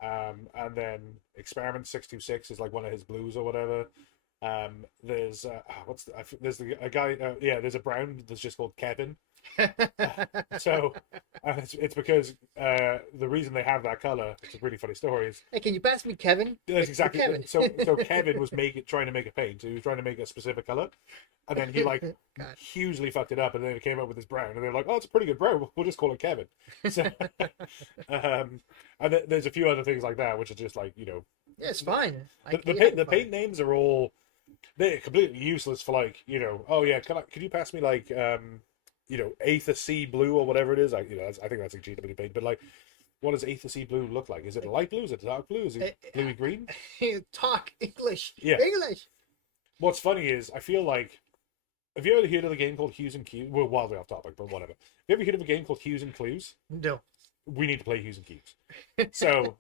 And then Experiment 626 is like one of his blues or whatever. There's a guy. There's a brown that's just called Kevin. So it's because the reason they have that color. It's a really funny story. Is Hey, can you pass me Kevin? that's exactly Kevin. so Kevin was trying to make a paint. So he was trying to make a specific color, and then he like God. hugely fucked it up, and then it came up with this brown, and they're like, "Oh, it's a pretty good brown. We'll just call it Kevin." So, and there's a few other things like that, which are just like Yeah, it's fine. the paint names are all they're completely useless for like oh yeah, could you pass me like Aether Sea blue or whatever it is? I think that's a GW paint, but like. What does Aether Sea blue look like? Is it a light blue? Is it a dark blue? Is it bluey green? Talk English. Yeah. English. What's funny is I feel like have you ever heard of a game called Hues and Cues? We're wildly off topic, but whatever. Have you ever heard of a game called Hues and Clues? No. We need to play Hues and Cues. So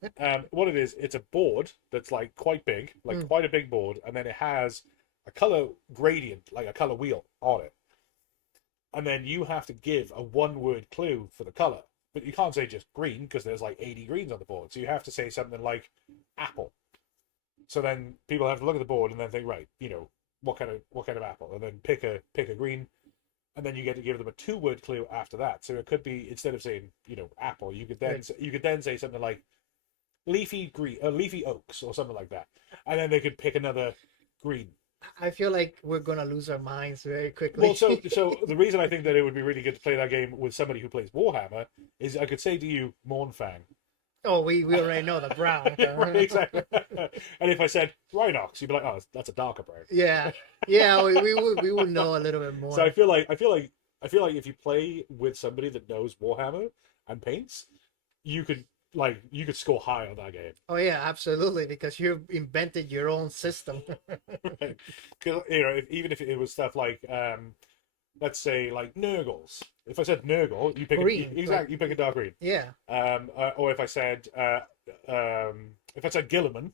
what it is, it's a board that's like quite big, like quite a big board, and then it has a color gradient, like a color wheel on it. And then you have to give a one-word clue for the color. But you can't say just green because there's like 80 greens on the board. So you have to say something like apple. So then people have to look at the board and then think, right, what kind of apple, and then pick a green, and then you get to give them a two-word clue after that. So it could be instead of saying apple, you could then say something like leafy oaks or something like that, and then they could pick another green. I feel like we're gonna lose our minds very quickly. Well, so the reason I think that it would be really good to play that game with somebody who plays Warhammer is I could say to you Mournfang. Oh, we already know the brown. Right, exactly. And if I said Rhinox, you'd be like, oh, that's a darker brown. Yeah, we would know a little bit more. So I feel like if you play with somebody that knows Warhammer and paints, you could score high on that game. Oh yeah, absolutely, because you invented your own system. Right. Because even if it was stuff like let's say like Nurgles. If I said Nurgle, you pick Green, you pick a dark green. Yeah. Or if I said Gilliman,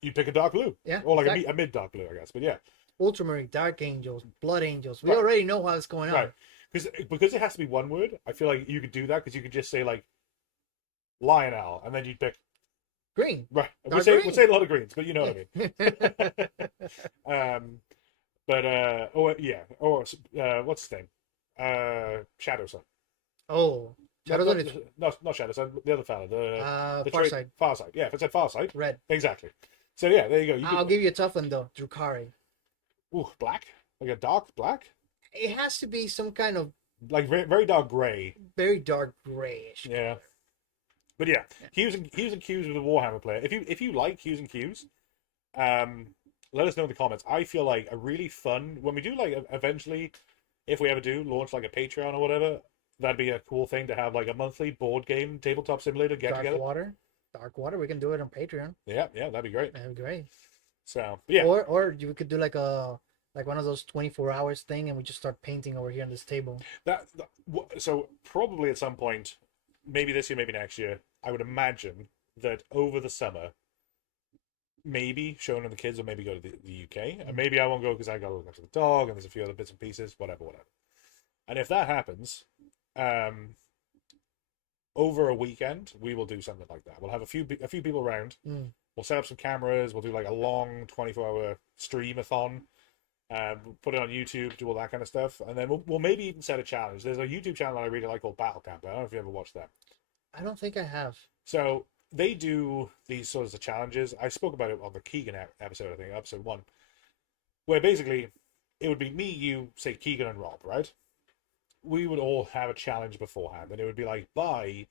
you pick a dark blue. Yeah. Or like exactly. a mid dark blue, I guess. But yeah. Ultramarine, Dark Angels, Blood Angels. We Right. already know what's going on. Right. Because it has to be one word. I feel like you could do that because you could just say like Lionel, and then you'd pick Green. right. We Dark say green. a lot of greens, but you know what I mean. What's his name? Shadow Sun. Oh, Shadow Sun is Not Shadow Sun. The other fella. The Farsight. Farsight. Yeah, if it said Farsight, Red. exactly. So yeah, there you go. I'll give you a tough one though. Drukhari. Ooh, black, like a dark black, It has to be some kind of like very, very dark gray. very dark grayish. Yeah. But yeah, Hues and Cues with a Warhammer player. If you like Hues and Cues, let us know in the comments. I feel like a really fun when we do like eventually, if we ever do launch like a Patreon or whatever, that'd be a cool thing to have like a monthly board game tabletop simulator get together. Dark Water. We can do it on Patreon. Yeah, that'd be great. That'd be great. So yeah, Or you could do like one of those 24 hours thing, and we just start painting over here on this table. So probably at some point, maybe this year, maybe next year, I would imagine that over the summer, maybe Shona and the kids will maybe go to the UK, and maybe I won't go because I got to look after the dog, and there's a few other bits and pieces, whatever. And if that happens, over a weekend, we will do something like that. We'll have a few people around. Mm. We'll set up some cameras. We'll do like a long 24-hour stream-a-thon. We'll put it on YouTube, do all that kind of stuff, and then we'll maybe even set a challenge. There's a YouTube channel I really like called Battle Camp. I don't know if you ever watched that. I don't think I have. So they do these sorts of challenges. I spoke about it on the Keegan episode, I think, episode 1, where basically it would be me, you, say Keegan and Rob, right? We would all have a challenge beforehand, and it would be like buy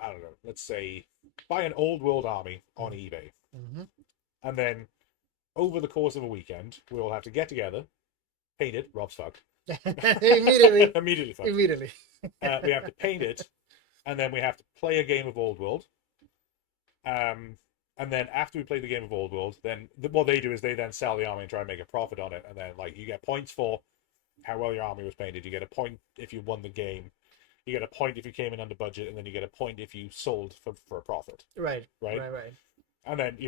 an old world army on eBay, and then over the course of a weekend, we all have to get together, paint it, Rob's fucked, Immediately. Immediately fucked. Immediately. We have to paint it, and then we have to play a game of Old World. And then after we play the game of Old World, then what they do is they then sell the army and try and make a profit on it. And then like you get points for how well your army was painted. You get a point if you won the game. You get a point if you came in under budget, and then you get a point if you sold for a profit. Right. Right. Right. And then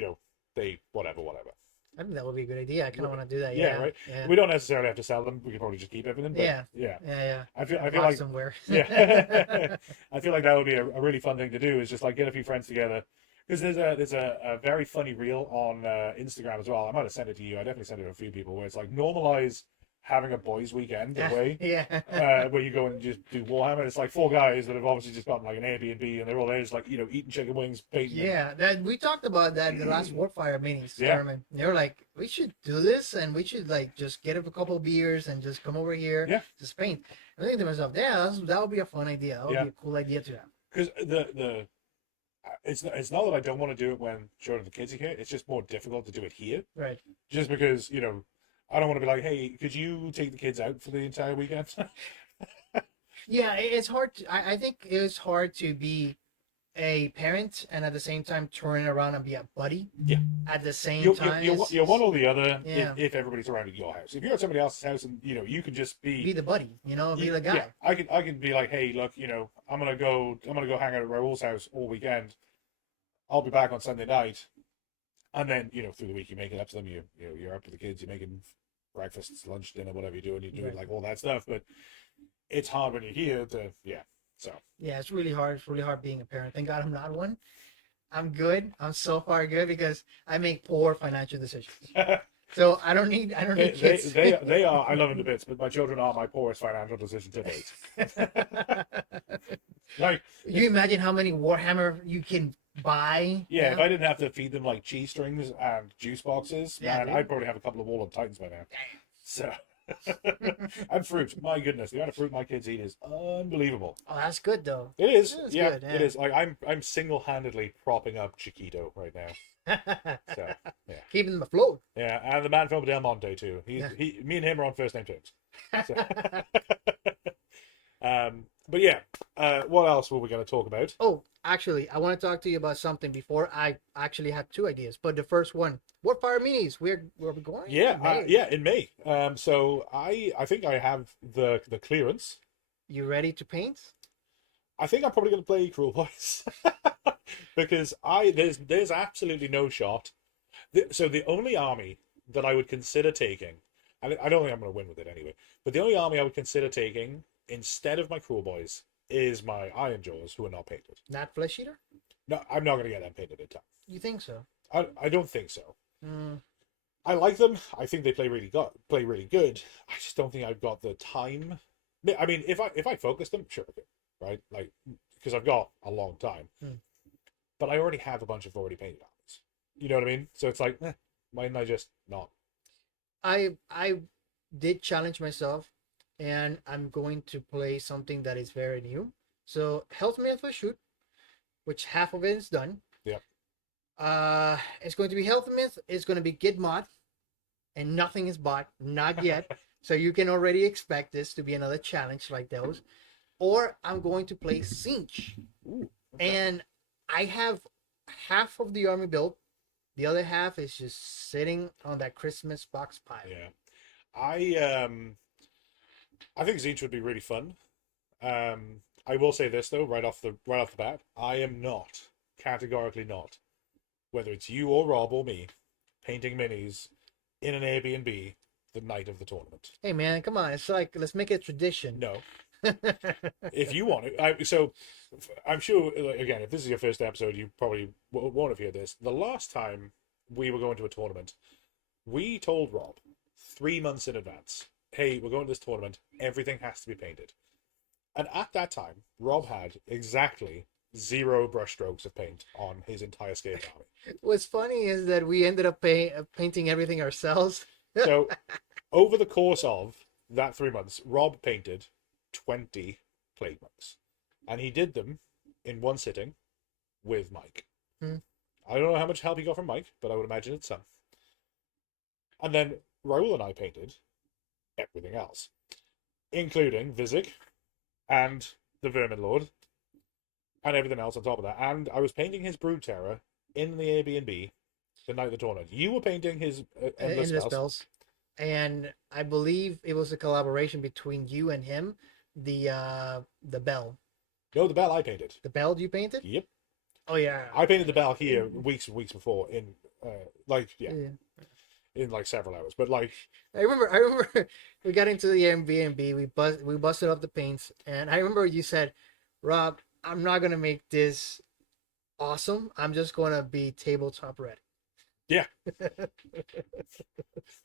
they whatever. I think that would be a good idea. I kind of want to do that. Yeah, Yeah. right. Yeah. We don't necessarily have to sell them. We can probably just keep everything. But Yeah. yeah. Yeah. I feel Lock like somewhere. yeah. I feel like that would be a really fun thing to do. Is just like get a few friends together. Because there's a very funny reel on Instagram as well. I might have sent it to you. I definitely sent it to a few people where it's like normalize having a boys' weekend away. Yeah. Where you go and just do Warhammer. It's like four guys that have obviously just gotten like an Airbnb and they're all there just like eating chicken wings, painting. Yeah, that we talked about that in the last Warfire minis Yeah. tournament. They were like, we should do this and we should like just get up a couple of beers and just come over here, Yeah. just paint. I think to myself, yeah, that would be a fun idea. That would Yeah. be a cool idea to have. Because it's not that I don't want to do it when sure the kids are here. It's just more difficult to do it here. Right. Just because I don't want to be like, hey, could you take the kids out for the entire weekend? Yeah, it's hard. I think it's hard to be a parent and at the same time turn around and be a buddy. Yeah. At the same You're time, one or the other. Yeah. If everybody's around at your house, if you're at somebody else's house and you can just be the buddy. Be the guy. Yeah, I can be like, hey, look, I'm gonna go hang out at Raul's house all weekend. I'll be back on Sunday night, and then through the week you make it up to them. You're up with the kids. You're making breakfast, lunch, dinner, whatever you're doing. You're doing Right. like all that stuff, but it's hard when you're here to So Yeah, it's really hard. It's really hard being a parent. Thank God I'm not one. I'm good. I'm so far good because I make poor financial decisions. So I don't need kids. they are. I love them to bits, but my children are my poorest financial decision to date. Like you imagine how many Warhammer you can buy? yeah, now? if I didn't have to feed them like cheese strings and juice boxes, Yeah, man, dude. I'd probably have a couple of Wall of Titans by now. So and fruit. My goodness, the amount of fruit my kids eat is unbelievable. Oh, that's good though. It is. That's Yeah, good, yeah. it is. Like I'm single-handedly propping up Chiquito right now. So yeah, Keeping them afloat. yeah, and the man from Del Monte too. Me and him are on first name terms. So. But yeah, what else were we going to talk about? Oh, actually, I want to talk to you about something before. I actually had two ideas, but the first one, Warfire minis. Where are we going? Yeah, May. in May. So I think I have the clearance. You ready to paint? I think I'm probably going to play Cruel Boys because there's absolutely no shot. So the only army that I would consider taking, and I don't think I'm going to win with it anyway, but the only army I would consider taking instead of my Cruel Boys is my Iron Jaws, who are not painted. Not Flesh Eater? No, I'm not going to get them painted in time. You think so? I don't think so. Mm. I like them. I think they play really good. I just don't think I've got the time. I mean, if I focus them, sure, okay, right? Like because I've got a long time, but I already have a bunch of already painted armies. You know what I mean? So it's like, why didn't I just not? I did challenge myself, and I'm going to play something that is very new. So Health Myth for Shoot, which half of it is done. Yep. It's going to be Health Myth. It's going to be Git mod, and nothing is bought, not yet. So you can already expect this to be another challenge like those. Or I'm going to play Siege. Ooh, okay. And I have half of the army built. The other half is just sitting on that Christmas box pile. Yeah. I think Siege would be really fun. I will say this though, right off the bat, I am not, categorically not, whether it's you or Rob or me, painting minis in an Airbnb the night of the tournament. Hey man, come on! It's like let's make it a tradition. No. If you want it, so I'm sure. Again, if this is your first episode, you probably won't have heard this. The last time we were going to a tournament, we told Rob 3 months in advance, "Hey, we're going to this tournament. Everything has to be painted." And at that time, Rob had exactly 0 brushstrokes of paint on his entire Skaven army. What's funny is that we ended up painting everything ourselves. So, over the course of that 3 months, Rob painted 20 plague monks, and he did them in one sitting with Mike. I don't know how much help he got from Mike, but I would imagine it's some. And then Raul and I painted everything else. including Vizig and the Vermin Lord and everything else on top of that. And I was painting his Brood Terror in the Airbnb the night of the tournament. You were painting his Endless Endless Spells. Spells, and I believe it was a collaboration between you and him. The bell, No, the bell I painted. the bell you painted. Yep. Oh yeah, I painted the bell here weeks and weeks before in yeah. in like several hours. But like I remember we got into the Airbnb, we busted up the paints, and I remember you said, Rob, I'm not gonna make this awesome. I'm just gonna be tabletop ready. yeah,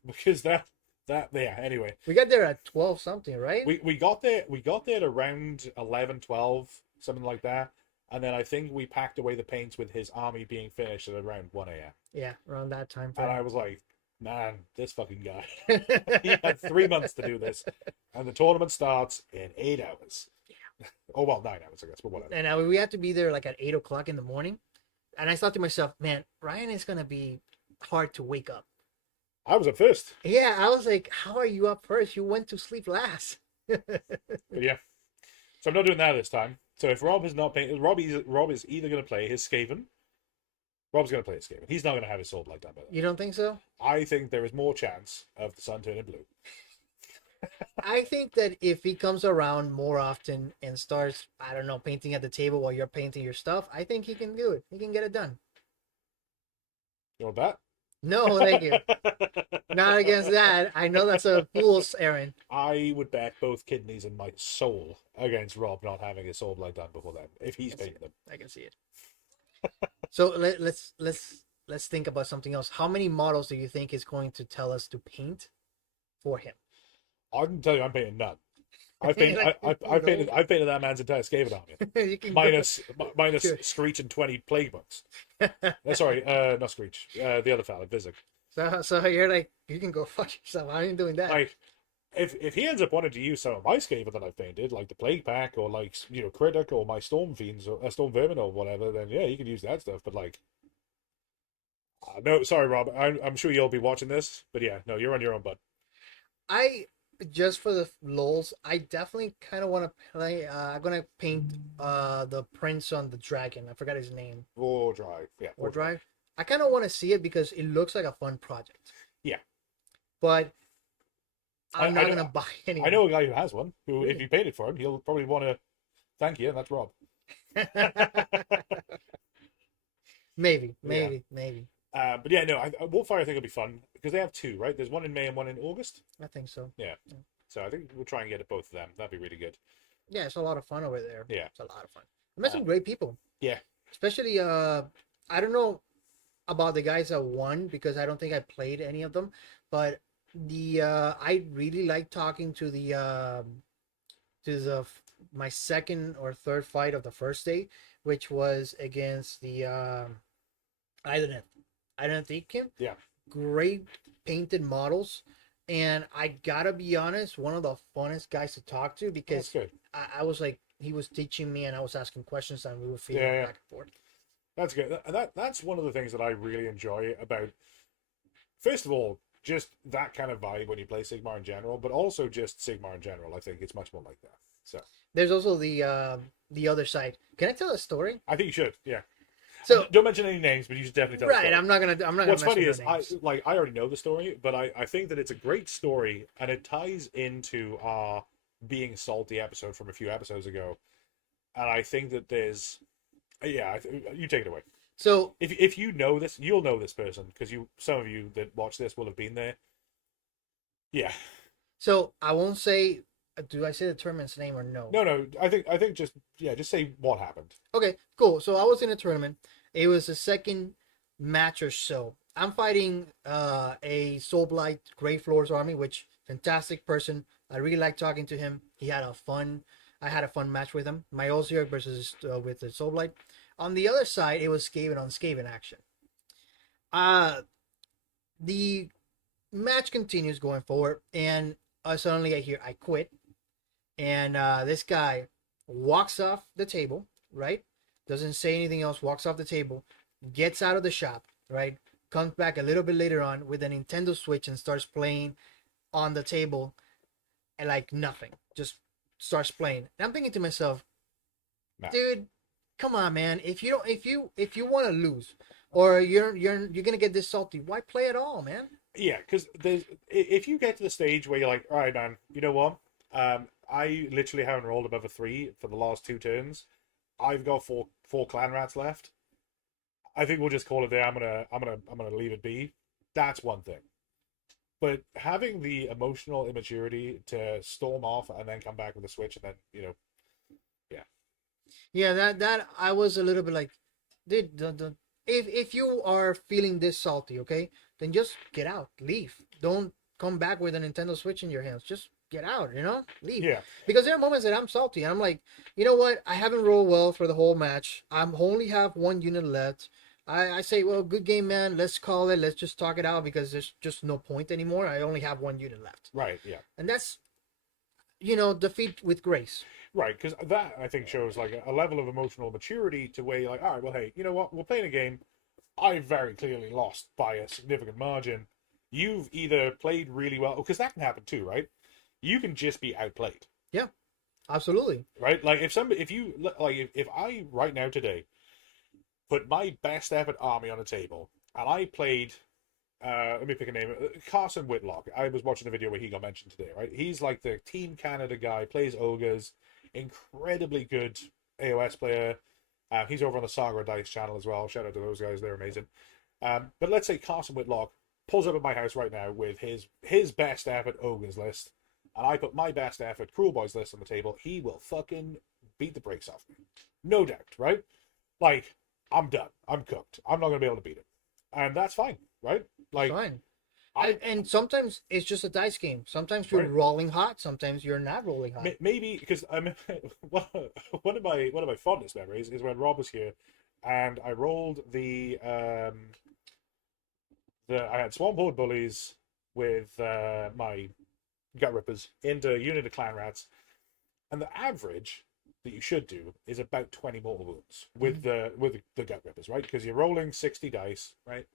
because that yeah, anyway. We got there at 12 something, right? We got there at around 11, 12, something like that. And then I think we packed away the paints with his army being finished at around 1 a.m. Yeah, around that time And I frame. was like, man, this fucking guy. He had 3 months to do this. And the tournament starts in 8 hours. Oh, well, 9 hours, I guess, but whatever. And we had to be there like at 8 o'clock in the morning. And I thought to myself, man, Ryan is gonna be hard to wake up. I was at first. Yeah, I was like, how are you up first? You went to sleep last. But yeah. So I'm not doing that this time. So if Rob is not playing, Rob is either going to play his Skaven. Rob's going to play his Skaven. He's not going to have his sword like that. By then. You don't think so? I think there is more chance of the sun turning blue. I think that if he comes around more often and starts, I don't know, painting at the table while you're painting your stuff, I think he can do it. He can get it done. You want that? No, thank you. Not against that. I know that's a fool's errand. I would bet both kidneys and my soul against Rob not having his sword like that before then, if he's painting them. I can see it. So let's think about something else. How many models do you think is going to tell us to paint for him? I can tell you, I'm painting none. I've painted that man's entire Skaven army. You can minus Sure. Screech and 20 plague books. Sorry, not Screech. The other fella, Vizig. So you're like, you can go fuck yourself. I ain't doing that. Like, if he ends up wanting to use some of my Skaven that I've painted, like the Plague Pack or like Critic or my Storm Fiends or Storm Vermin or whatever, then yeah, you can use that stuff. But like, no, sorry, Rob. I'm sure you'll be watching this, but yeah, no, you're on your own, bud. I just for the lulz, I definitely kind of want to play. I'm gonna paint the prince on the dragon. I forgot his name. War Drive, yeah. Or drive. I kind of want to see it because it looks like a fun project. Yeah. But I I'm not know- gonna buy any. I know a guy who has one. Who, if you painted for him, he'll probably want to thank you, and that's Rob. maybe. But yeah, no, Warfire I think will be fun because they have two, right? There's one in May and one in August. I think so. So I think we'll try and get at both of them. That'd be really good. Yeah, it's a lot of fun over there. Yeah. It's a lot of fun. I met some great people. Yeah. Especially I don't know about the guys that won because I don't think I played any of them, but I really like talking to my second or third fight of the first day, which was against the I didn't think him. Yeah. Great painted models. And I gotta be honest, one of the funnest guys to talk to That's because good. I was like, he was teaching me and I was asking questions and we were feeding Yeah. back and forth. That's good. That's one of the things that I really enjoy about. First of all, just that kind of vibe when you play Sigmar in general, but also just Sigmar in general. I think it's much more like that. So There's also the other side. Can I tell a story? I think you should. Yeah. So Don't mention any names, but you should definitely tell. right, The story. I'm not gonna. What's mess funny with is no names. I already know the story, but I think that it's a great story and it ties into our being salty episode from a few episodes ago, and I think that there's you take it away. So If you know this, you'll know this person because some of you that watch this will have been there. Yeah. so I won't say. Do I say the tournament's name or no? No. I think just say what happened. Okay, cool. So I was in a tournament. It was the second match or so. I'm fighting a Soulblight Grey Floors army, which fantastic person. I really like talking to him. I had a fun match with him. My Ozir versus with the Soulblight. On the other side, it was Skaven on Skaven action. The match continues going forward, and suddenly I hear I quit, and this guy walks off the table, right? Doesn't say anything else, walks off the table, gets out of the shop, right? Comes back a little bit later on with a Nintendo Switch and starts playing on the table. and like nothing, just starts playing. And I'm thinking to myself, Nah. dude, come on, man. If you want to lose, or you're gonna get this salty, why play at all, man? Yeah, because if you get to the stage where you're like, all right, man, you know what? I literally haven't rolled above a 3 for the last 2 turns. I've got four clan rats left. I think we'll just call it there. I'm gonna leave it be. That's one thing. But having the emotional immaturity to storm off and then come back with a switch and then yeah, Yeah, that I was a little bit like, dude, if you are feeling this salty, okay, then just get out, leave. Don't come back with a Nintendo Switch in your hands. Just get out, leave. yeah, Because there are moments that I'm salty, and I'm like, you know what? I haven't rolled well for the whole match. I'm only have one unit left. I say, well, good game, man. Let's call it. Let's just talk it out because there's just no point anymore. I only have one unit left, right, yeah. and that's defeat with grace. Right, because that I think shows like a level of emotional maturity to where you're like, all right, well, hey, you know what? We're playing a game. I very clearly lost by a significant margin. You've either played really well, because that can happen too, right? You can just be outplayed, Yeah, absolutely. right? Like if I right now today put my best effort army on a table and I played, let me pick a name, Carson Whitlock. I was watching a video where he got mentioned today, right? He's like the Team Canada guy, plays ogres, incredibly good AOS player. He's over on the Saga Dice channel as well. Shout out to those guys; they're amazing. But let's say Carson Whitlock pulls up at my house right now with his best effort ogres list, and I put my best effort Cruel Boys list on the table. He will fucking beat the brakes off me, no doubt, right? Like I'm done. I'm cooked. I'm not gonna be able to beat him, and that's fine, right? Like Fine. I And sometimes it's just a dice game. Sometimes you're Right. rolling hot. Sometimes you're not rolling hot. maybe because one of my fondest memories is when Rob was here, and I rolled I had Swamp Horde Bullies with my Gut Rippers into unit of Clan Rats, and the average that you should do is about 20 mortal wounds with the Gut Rippers, right? Because you're rolling 60 dice, right?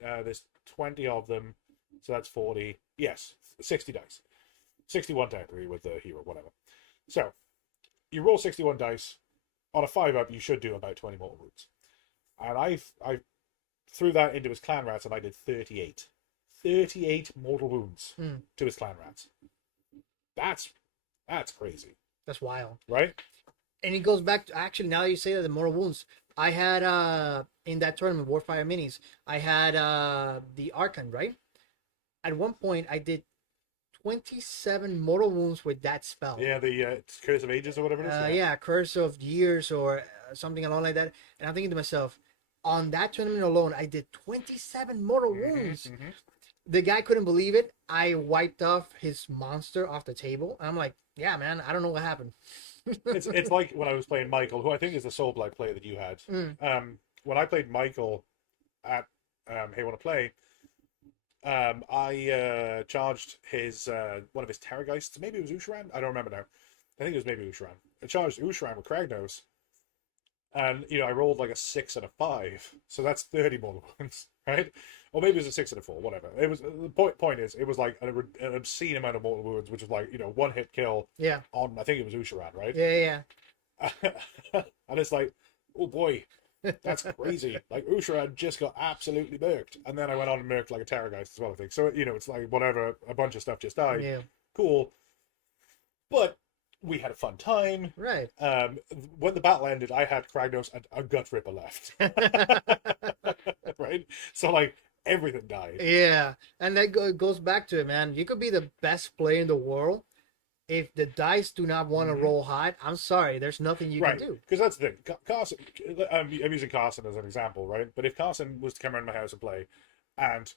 There's 20 of them, so that's 40. Yes, 60 dice. 61 technically with the hero, whatever. So, you roll 61 dice. On a 5-up, you should do about 20 mortal wounds. And I threw that into his clan rats, and I did 38. 38 mortal wounds to his clan rats. That's crazy. That's wild. Right? And it goes back to, actually, now that you say that, the mortal wounds. I had in that tournament, Warfire Minis, I had the Archon, right? At one point, I did 27 mortal wounds with that spell. Yeah, the Curse of Ages or whatever it is. Yeah, Curse of Years or something along like that. And I'm thinking to myself, on that tournament alone, I did 27 mortal wounds. Mm-hmm. The guy couldn't believe it. I wiped off his monster off the table. I'm like, yeah, man, I don't know what happened. It's like when I was playing Michael, who I think is the Soulblight player that you had. When I played Michael at Hey Wanna Play, I charged his one of his Terrorgeists. Maybe it was Usharan. I don't remember now. I think it was maybe Usharan. I charged Usharan with Kragnos, and I rolled like a 6 and a 5, so that's 30 mortal wounds, right? Or maybe it was a 6 and a 4, whatever. It was the point is it was like an obscene amount of mortal wounds, which was like one hit kill. Yeah. On I think it was Usharan, right? Yeah. And it's like, oh boy, that's crazy. Like Usharan just got absolutely murked, and then I went on and murked like a Terrorgeist as well. I think so. It's like whatever, a bunch of stuff just died. Yeah. Cool, but we had a fun time. Right. When the battle ended, I had Kragnos and a Gut Ripper left. Right. So like everything died. Yeah, and that goes back to it, man. You could be the best player in the world. If the dice do not want to roll hot, I'm sorry. There's nothing you can do. Because that's the thing. Carson, I'm using Carson as an example, right? But if Carson was to come around my house and play, and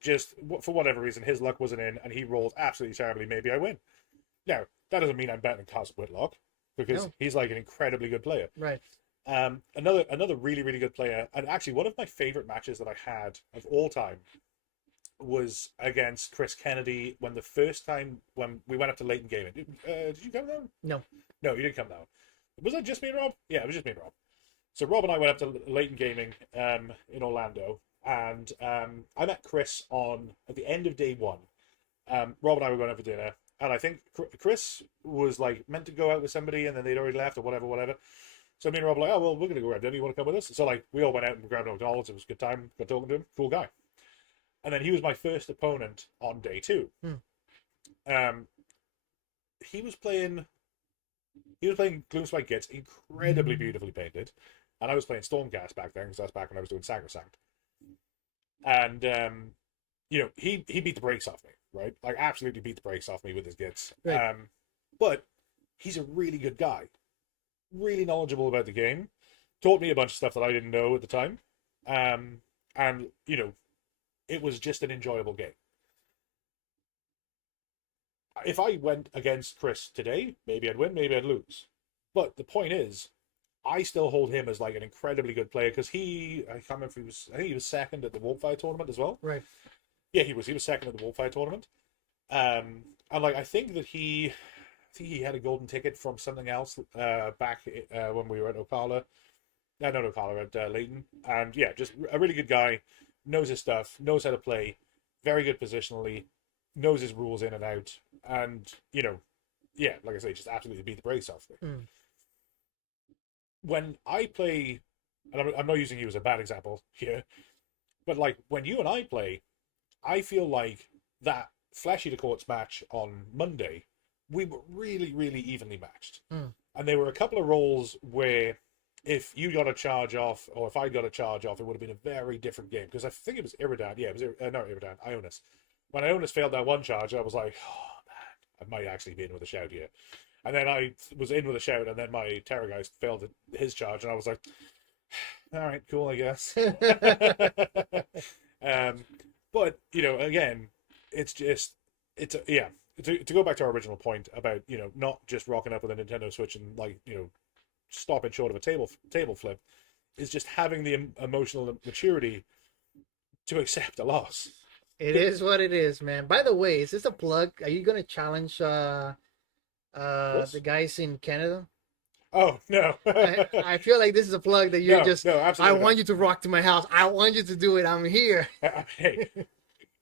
just for whatever reason his luck wasn't in, and he rolled absolutely terribly, maybe I win. Now that doesn't mean I'm betting Carson Whitlock, because he's like an incredibly good player. Right. Another really, really good player, and actually one of my favorite matches that I had of all time was against Chris Kennedy when we went up to Leighton Gaming. Did you come down? No, you didn't come down. Was that just me and Rob? Yeah, it was just me and Rob. So Rob and I went up to Leighton Gaming in Orlando, and I met Chris at the end of day one. Rob and I were going out for dinner, and I think Chris was like meant to go out with somebody, and then they'd already left or whatever. So me and Rob were like, oh well, we're gonna go grab dinner. You want to come with us? So like we all went out and grabbed McDonald's. It was a good time. Got talking to him. Cool guy. And then he was my first opponent on day 2. Um, he was playing Gloomspike Gits, incredibly beautifully painted, and I was playing Stormcast back then because that's back when I was doing Sacrosanct. And he beat the brakes off me, right? Like absolutely beat the brakes off me with his Gits. Right. But he's a really good guy, really knowledgeable about the game, taught me a bunch of stuff that I didn't know at the time, and it was just an enjoyable game. If I went against Chris today, maybe I'd win, maybe I'd lose. But the point is, I still hold him as like an incredibly good player because I can't remember if I think he was second at the Warpfire tournament as well. Right. Yeah, he was second at the Warpfire tournament. And like I think he had a golden ticket from something else back when we were at Ocala. No, not Ocala, at Leighton. And yeah, just a really good guy, knows his stuff, knows how to play, very good positionally, knows his rules in and out, and like I say, just absolutely beat the brakes off me. When I play, and I'm not using you as a bad example here, but like when you and I play, I feel like that Flesh Eater Courts match on Monday, we were really, really evenly matched. And there were a couple of rolls where if you got a charge off, or if I got a charge off, it would have been a very different game. Because I think it was Iridan. Yeah, it was not Iridan, Ionis. When Ionis failed that one charge, I was like, oh man, I might actually be in with a shout here. And then I was in with a shout, and then my Terrorgeist failed his charge, and I was like, all right, cool, I guess. But again, to go back to our original point about not just rocking up with a Nintendo Switch and like stopping short of a table flip, is just having the emotional maturity to accept a loss. It is what it is, man. By the way, is this a plug? Are you gonna challenge the guys in Canada? Oh no! I feel like this is a plug that you're no, absolutely I want you to rock to my house. I want you to do it. I'm here. Hey,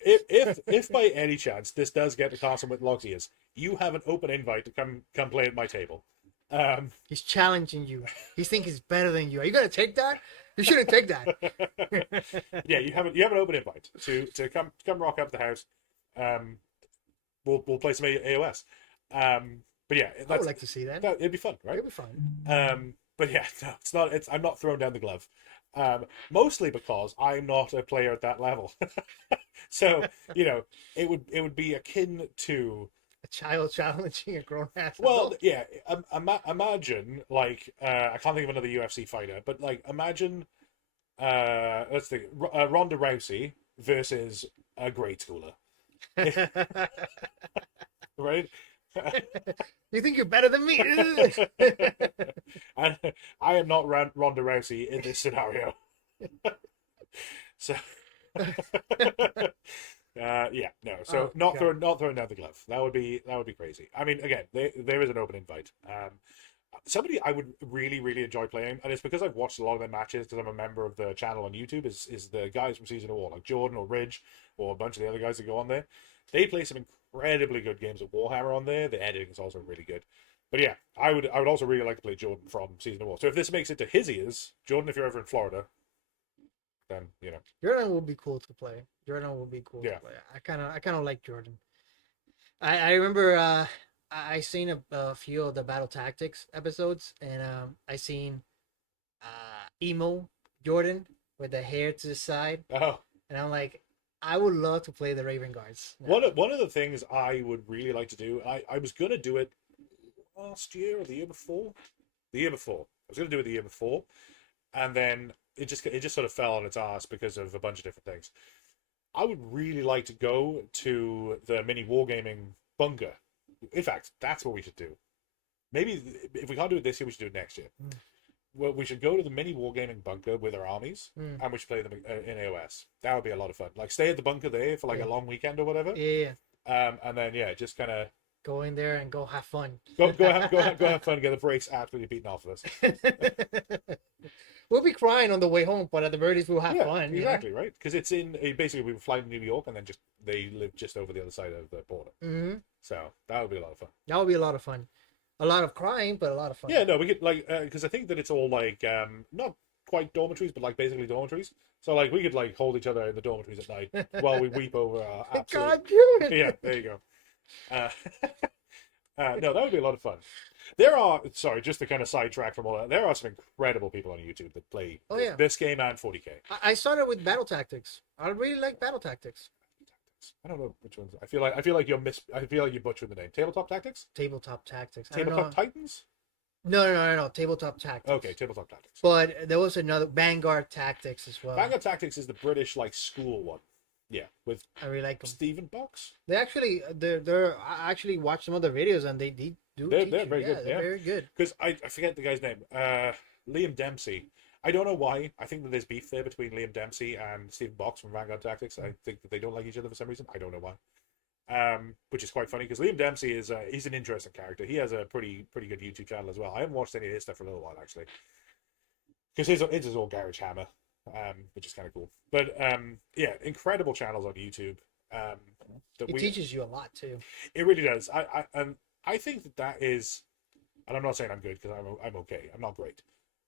if by any chance this does get to Castle with Logs ears, you have an open invite to come play at my table. He's challenging you. He thinks he's better than you. Are you gonna take that? You shouldn't take that. Yeah, you have an open invite to come rock up the house. We'll play some AOS. But yeah, I would like to see that. It'd be fun, right? It'd be fun. But yeah, no, it's not. I'm not throwing down the glove. Mostly because I'm not a player at that level. So it would be akin to A child challenging a grown ass. well, yeah. Imagine like I can't think of another UFC fighter, but like imagine let's think Ronda Rousey versus a grade schooler, right? You think you're better than me? And I am not Ronda Rousey in this scenario. So yeah, no. So not throwing down the glove. That would be crazy. I mean, again, there is an open invite. Somebody I would really, really enjoy playing, and it's because I've watched a lot of their matches because I'm a member of the channel on YouTube. Is the guys from Season of War, like Jordan or Ridge or a bunch of the other guys that go on there. They play some incredibly good games of Warhammer on there. The editing is also really good. But yeah, I would also really like to play Jordan from Season of War. So if this makes it to his ears, Jordan, if you're ever in Florida, then Jordan would be cool to play. Jordan would be cool to play. I kind of like Jordan. I remember I seen a few of the Battle Tactics episodes, and I seen emo Jordan with the hair to the side. Oh, and I'm like, I would love to play the Raven Guards. One of the things I would really like to do, I was gonna do it last year or the year before. The year before. I was gonna do it the year before, and then it just sort of fell on its ass because of a bunch of different things. I would really like to go to the mini wargaming bunker. In fact, that's what we should do. Maybe if we can't do it this year, we should do it next year. Well, we should go to the mini wargaming bunker with our armies, and we should play them in AOS. That would be a lot of fun. Like stay at the bunker there for like a long weekend or whatever. Yeah. And then just kind of go in there and go have fun. Go have fun and get the brakes absolutely beaten off of us. we'll be crying on the way home, but at the very least we'll have Yeah, fun. exactly, right? Because it's in basically we were flying to New York and then just they live just over the other side of the border. Mm-hmm. So that would be a lot of fun. That would be a lot of fun. A lot of crying, but a lot of fun. Yeah, no, we could like because I think that it's all like not quite dormitories, but like basically dormitories. So like we could like hold each other in the dormitories at night while we weep over our absolute. God damn it. Yeah, there you go. Uh, no, that would be a lot of fun. There are sorry, just to kind of sidetrack from all that. There are some incredible people on YouTube that play this game and 40k. I started with battle tactics. I really like battle tactics. I don't know which ones. I feel like you're butchering the name. Tabletop Tactics. Tabletop tactics. Tabletop Titans. No. Tabletop tactics. Okay, Tabletop Tactics. But there was another Vanguard Tactics as well. Vanguard Tactics is the British like school one. Yeah, with I really like them. Stephen Box. They actually I actually watched some of their videos and they do. They're very good. They're very good. Because I forget the guy's name. Liam Dempsey. I don't know why. I think that there's beef there between Liam Dempsey and Stephen Box from Vanguard Tactics. I think that they don't like each other for some reason. I don't know why. Which is quite funny because Liam Dempsey is he's an interesting character. He has a pretty good YouTube channel as well. I haven't watched any of his stuff for a little while actually, because his is all Garage Hammer, which is kind of cool. But yeah, incredible channels on YouTube. It teaches you a lot too. It really does. I think that is, and I'm not saying I'm good because I'm okay. I'm not great.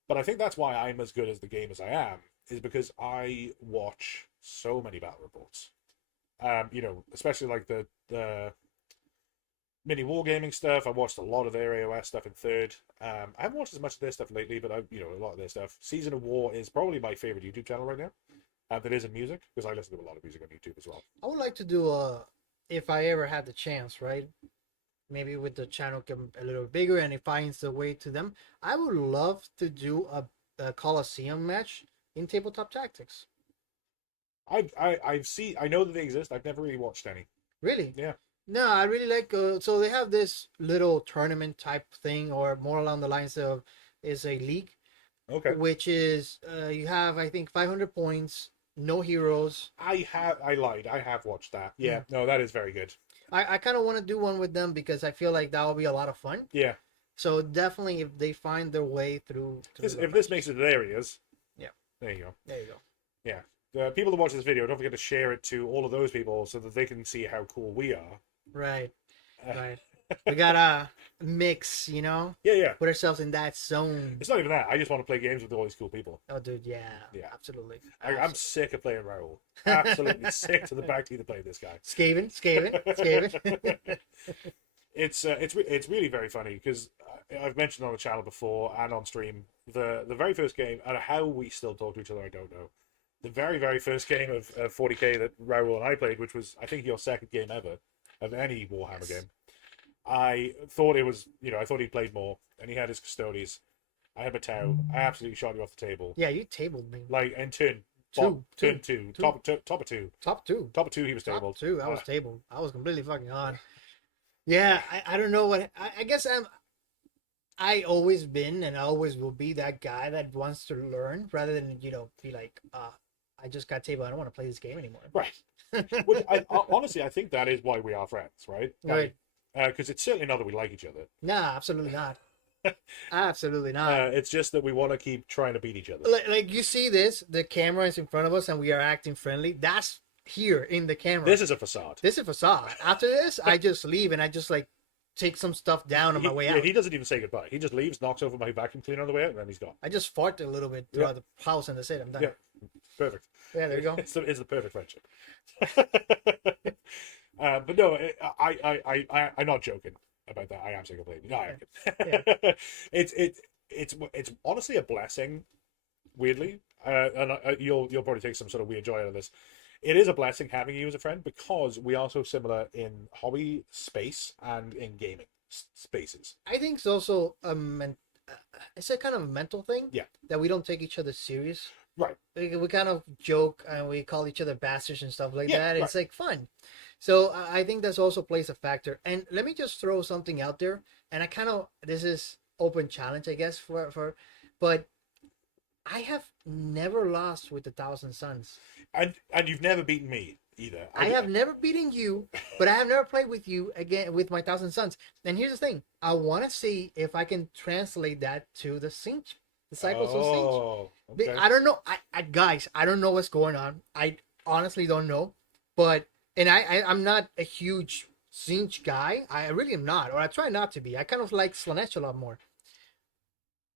But I think that's why I'm as good as the game as I am, is because I watch so many battle reports. You know, especially like the mini wargaming stuff. I watched a lot of their AOS stuff in third. I haven't watched as much of their stuff lately, but a lot of their stuff. Season of War is probably my favorite YouTube channel right now. That is in music, because I listen to a lot of music on YouTube as well. I would like to do if I ever had the chance, right? Maybe with the channel get a little bigger and it finds the way to them. I would love to do a Coliseum match in Tabletop Tactics. I know that they exist. I've never really watched any. Really? Yeah. No, I really like. So they have this little tournament type thing, or more along the lines of is a league. Okay. Which is you have I think 500 points, no heroes. I lied. I have watched that. Yeah. No, that is very good. I kind of want to do one with them because I feel like that will be a lot of fun. Yeah. So definitely, if they find their way through if this makes it areas. Yeah. There you go. There you go. Yeah. The people that watch this video, don't forget to share it to all of those people so that they can see how cool we are. Right. Right. We gotta mix, you know. Yeah. Put ourselves in that zone. It's not even that. I just want to play games with all these cool people. Oh, dude, yeah. Absolutely. I'm sick of playing Raul. Absolutely sick to the back teeth of playing this guy. Skaven. It's really very funny because I've mentioned on the channel before and on stream the very first game, and how we still talk to each other, I don't know. The very first game of 40k that Raul and I played, which was I think your second game ever of any Warhammer game. I thought it was, I thought he played more, and he had his custodies. I had my Tau. I absolutely shot you off the table. Yeah, you tabled me. Like, and turn two. Top of two. Top two, he was tabled. Top two, I was tabled. I was completely fucking on. Yeah, I don't know what, I guess I always been, and I always will be that guy that wants to learn, rather than, be like, I just got tabled, I don't want to play this game anymore. Right. Which, honestly, I think that is why we are friends, right? Right. Because it's certainly not that we like each other. Nah, absolutely not. Absolutely not. It's just that we want to keep trying to beat each other. Like you see this, the camera is in front of us and we are acting friendly. That's here in the camera. This is a facade. This is a facade. After this, I just leave and I just like take some stuff down on my way out. He doesn't even say goodbye. He just leaves, knocks over my vacuum cleaner on the way out, and then he's gone. I just fart a little bit throughout the house and that's it. I'm done. Yeah, perfect. Yeah, there you go. It's the perfect friendship. But no, I'm not joking about that. I am single lady. No, I am. It's honestly a blessing. Weirdly, and you'll probably take some sort of weird joy out of this. It is a blessing having you as a friend because we are so similar in hobby space and in gaming spaces. I think it's also it's a kind of mental thing. Yeah. That we don't take each other serious. Right. We kind of joke and we call each other bastards and stuff like that. Right. It's like fun. So I think that also plays a factor. And let me just throw something out there. And this is open challenge, I guess, but I have never lost with the Thousand Suns. And you've never beaten me either. I have never beaten you, but I have never played with you again with my Thousand Suns. And here's the thing: I want to see if I can translate that to the Disciples of Siege. Oh, okay. I don't know. Guys, I don't know what's going on. I honestly don't know. But and I'm not a huge Siege guy. I really am not, or I try not to be. I kind of like Slanesh a lot more.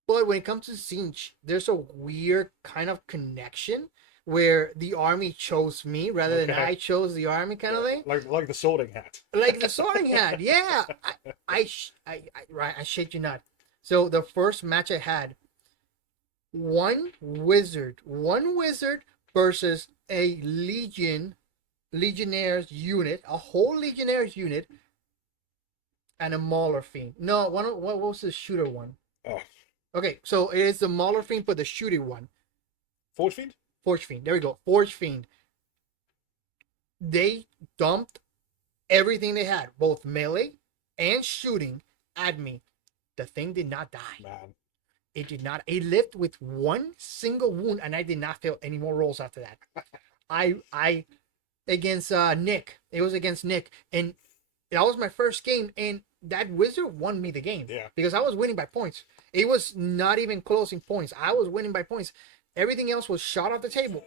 But when it comes to Siege, there's a weird kind of connection where the army chose me rather than Okay. I chose the army, kind of thing. Like the sorting hat. Like the Sorting Hat, yeah. I shit you not. So the first match I had, one wizard versus a legionnaires unit, a whole legionnaires unit, and a Mauler Fiend. No, what was the shooter one? Oh, Okay, so it is the Mauler Fiend, but the shooter one. Forge Fiend? Forge Fiend. There we go. Forge Fiend. They dumped everything they had, both melee and shooting, at me. The thing did not die. Man. It did not. It lived with one single wound, and I did not fail any more rolls after that. I against Nick. It was against Nick, and that was my first game, and that wizard won me the game. Yeah. Because I was winning by points. It was not even closing points. I was winning by points. Everything else was shot off the table.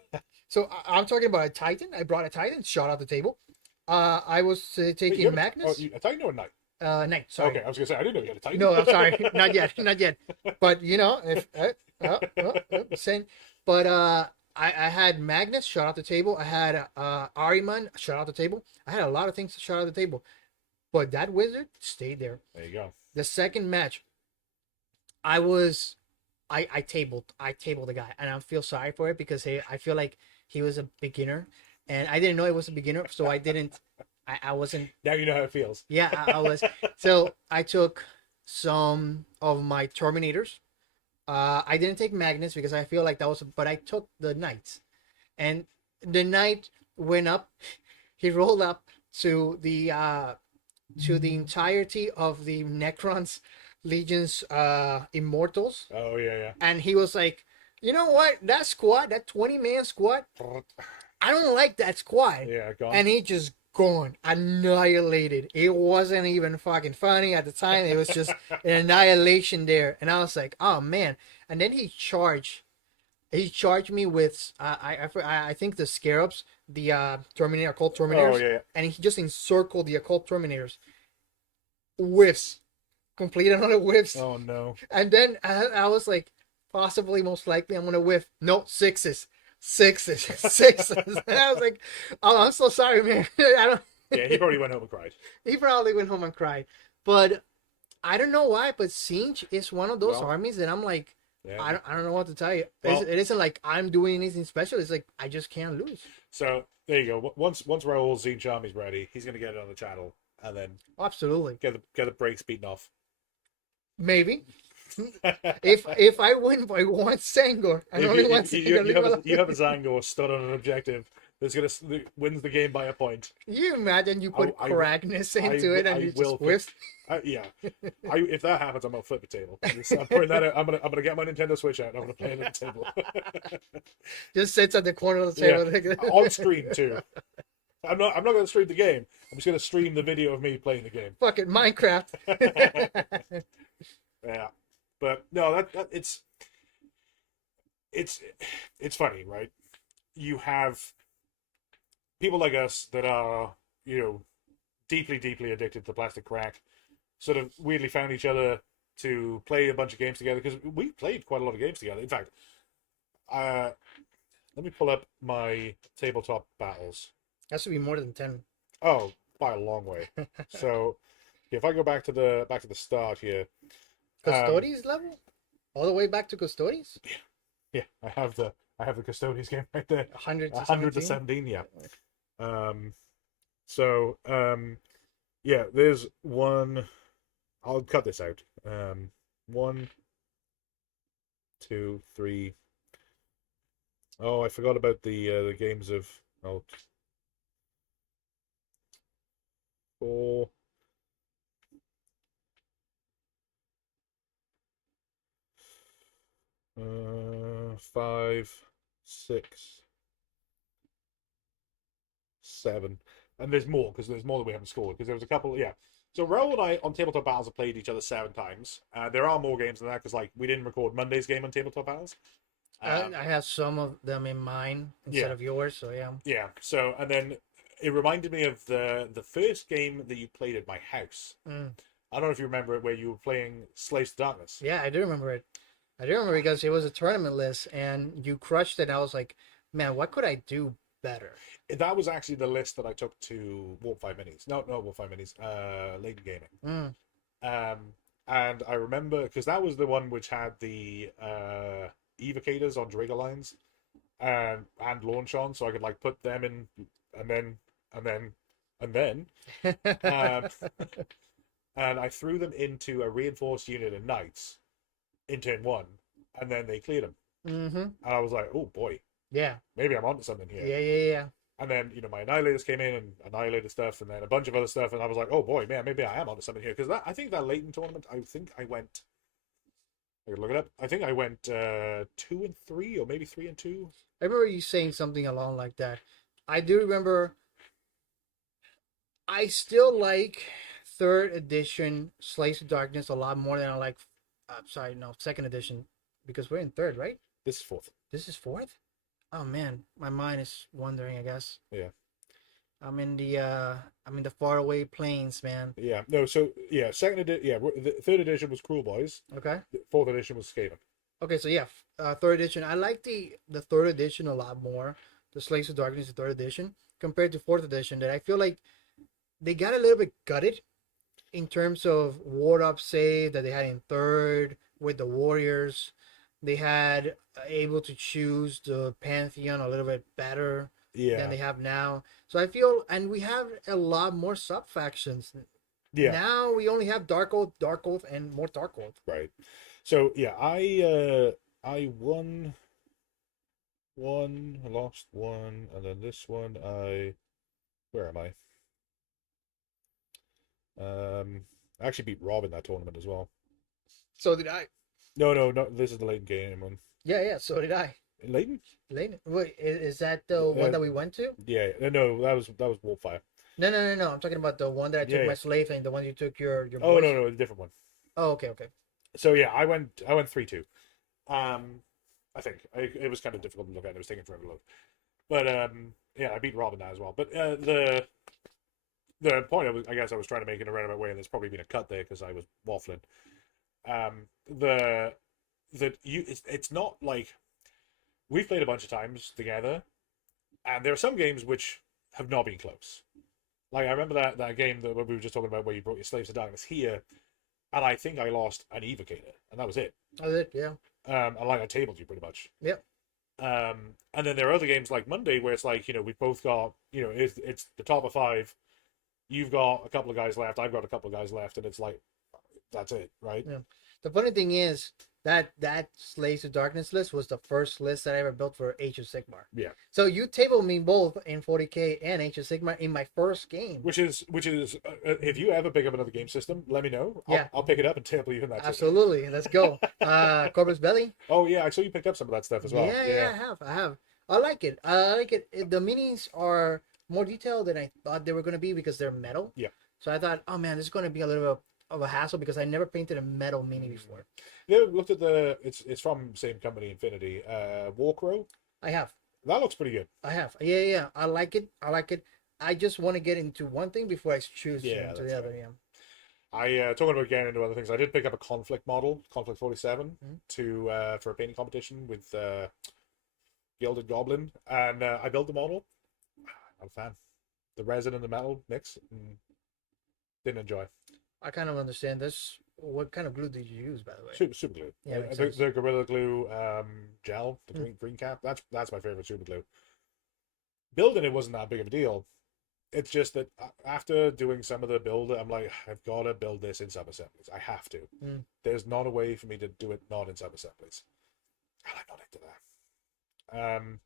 So I'm talking about a Titan. I brought a Titan, shot off the table. I was taking Magnus. A Titan or a Knight? Knight. Sorry. Okay, I was gonna say I didn't know you had a Titan. No, I'm sorry, not yet, not yet. But you know, if same. But I had Magnus shot off the table. I had Ariman shot off the table. I had a lot of things shot off the table, but that wizard stayed there. There you go. The second match, I tabled the guy, and I feel sorry for it because I feel like he was a beginner, and I didn't know he was a beginner, so I didn't. I wasn't. Now you know how it feels. Yeah, I was. So I took some of my Terminators. I didn't take Magnus because I feel like that was, but I took the Knights, and the Knight went up. He rolled up to the entirety of the Necrons Legion's Immortals, Oh yeah, and he was like, you know what, that squad, that 20-man squad, I don't like that squad. yeah. Gone. And he just gone, annihilated. It wasn't even fucking funny at the time. It was just an annihilation there. And I was like, oh man. And then he charged me with I think the Scarabs, the Terminator, occult Terminators. Oh yeah. And he just encircled the occult Terminators. Whiffs. Complete another whiffs. Oh no. And then I was like, possibly, most likely, I'm gonna whiff. No, sixes. And I was like, oh, I'm so sorry, man. I don't. Yeah, he probably went home and cried. He probably went home and cried. But I don't know why. But Siege is one of those armies that I'm like, Yeah. I don't know what to tell you. Well, it isn't like I'm doing anything special. It's like I just can't lose. So there you go. Once Raul's Siege army's ready, he's gonna get it on the channel and then Absolutely. get the brakes beaten off. Maybe. if I win by one Sangor, and only one Sangor, you have a Zangor stood on an objective that's wins the game by a point. You imagine you put Cragness into it and you just whiffs. Yeah, if that happens, I'm gonna flip the table. I'm putting that out. I'm gonna get my Nintendo Switch out and I'm gonna play it at the table. Just sits at the corner of the table. Yeah, on stream too. I'm not gonna stream the game. I'm just gonna stream the video of me playing the game. Fucking Minecraft. Yeah. But no, that it's funny, right? You have people like us that are, deeply, deeply addicted to plastic crack, sort of weirdly found each other to play a bunch of games together because we played quite a lot of games together. In fact, let me pull up my tabletop battles. That should be more than 10. Oh, by a long way. So if I go back to the start here. Custodes level? All the way back to Custodes? Yeah, I have the Custodes game right there. 100 to 17, yeah. Yeah, there's one. I'll cut this out. 1, 2, 3. Oh, I forgot about the games of 4. 5, 6, 7, and there's more because there's more that we haven't scored because there was a couple. Yeah, So Raul and I on Tabletop Battles have played each other 7 times. There are more games than that because like we didn't record Monday's game on Tabletop Battles. I have some of them in mine instead Yeah. of yours, so yeah. Yeah. So and then it reminded me of the first game that you played at my house. Mm. I don't know if you remember it, where you were playing Slaves to Darkness. Yeah, I do remember it. I do remember because it was a tournament list and you crushed it. And I was like, man, what could I do better? That was actually the list that I took to Warp 5 Minis. No, not Warp 5 Minis. Leighton Gaming. Mm. Um, and I remember because that was the one which had the evocators on Dragger lines and launch on, so I could like put them in and then and then and then um, and I threw them into a reinforced unit of knights in turn 1, and then they cleared them, Mm-hmm. and I was like, oh boy, Yeah. maybe I'm onto something here. Yeah. And then my annihilators came in and annihilated stuff, and then a bunch of other stuff, and I was like, oh boy, man, maybe I am onto something here because I think that Leighton tournament, I think I went. I could look it up. I think I went 2-3 or maybe 3-2. I remember you saying something along like that. I do remember. I still like third edition Slaves of Darkness a lot more than I like. Sorry, no, second edition, because we're in third, right? This is 4th. This is fourth. Oh man, my mind is wandering. I guess. Yeah. I'm in the faraway plains, man. Yeah. No. So yeah, second edition. Yeah, the third edition was Cruel Boys. Okay. The fourth edition was Skaven. Okay, so yeah, third edition. I like the third edition a lot more. The Slaves of Darkness, the third edition, compared to fourth edition. That I feel like they got a little bit gutted in terms of ward up save that they had in third with the warriors. They had able to choose the pantheon a little bit better Yeah. than they have now. So I feel, and we have a lot more sub factions. Yeah. Now we only have Dark Oath, and more Dark Oath. Right. So yeah, I won one, I lost one, and then this one where am I? I actually beat Rob in that tournament as well. So did I. No, this is the Leighton game one. Yeah. So did I. Leighton? Leighton. Wait, is that the one that we went to? Yeah. No, that was Warpfire. No. I'm talking about the one that I took my slave and the one you took your. Oh boys. no, a different one. Oh, okay. So yeah, I went 3-2. I think it was kind of difficult to look at. It was taking forever to look, but yeah, I beat Robin now as well. But the point I guess I was trying to make in a roundabout way, and there's probably been a cut there because I was waffling. It's not like we've played a bunch of times together, and there are some games which have not been close. Like I remember that game that we were just talking about where you brought your Slaves to Darkness here, and I think I lost an evocator, and that was it. That was it, yeah. And like I tabled you pretty much. Yep. And then there are other games like Monday where it's like we've both got it's the top of 5. You've got a couple of guys left. I've got a couple of guys left, and it's like that's it, right? Yeah. The funny thing is that Slaves to Darkness list was the first list that I ever built for Age of Sigmar. Yeah. So you tabled me both in 40k and Age of Sigmar in my first game. Which is if you ever pick up another game system, let me know. I'll pick it up and table you in that. Absolutely, let's go. Corpus Belly. Oh yeah, I saw you picked up some of that stuff as well. Yeah, I have. I like it. The minis are more detailed than I thought they were going to be because they're metal. Yeah. So I thought, oh man, this is going to be a little bit of a hassle because I never painted a metal mini before. You looked at it's from same company, Infinity. Warcrow. I have. That looks pretty good. I have. Yeah. I like it. I just want to get into one thing before I choose into the other. Yeah. I talking about getting into other things. I did pick up a conflict model, Conflict 47, for a painting competition with Gilded Goblin, and I built the model. I'm a fan. The resin and the metal mix, didn't enjoy. I kind of understand this. What kind of glue did you use, by the way? Super glue. Yeah, the Gorilla Glue gel, the green cap. That's my favorite super glue. Building it wasn't that big of a deal. It's just that after doing some of the build, I'm like, I've got to build this in sub-assemblies. I have to. There's not a way for me to do it not in sub-assemblies. And I'm not into that.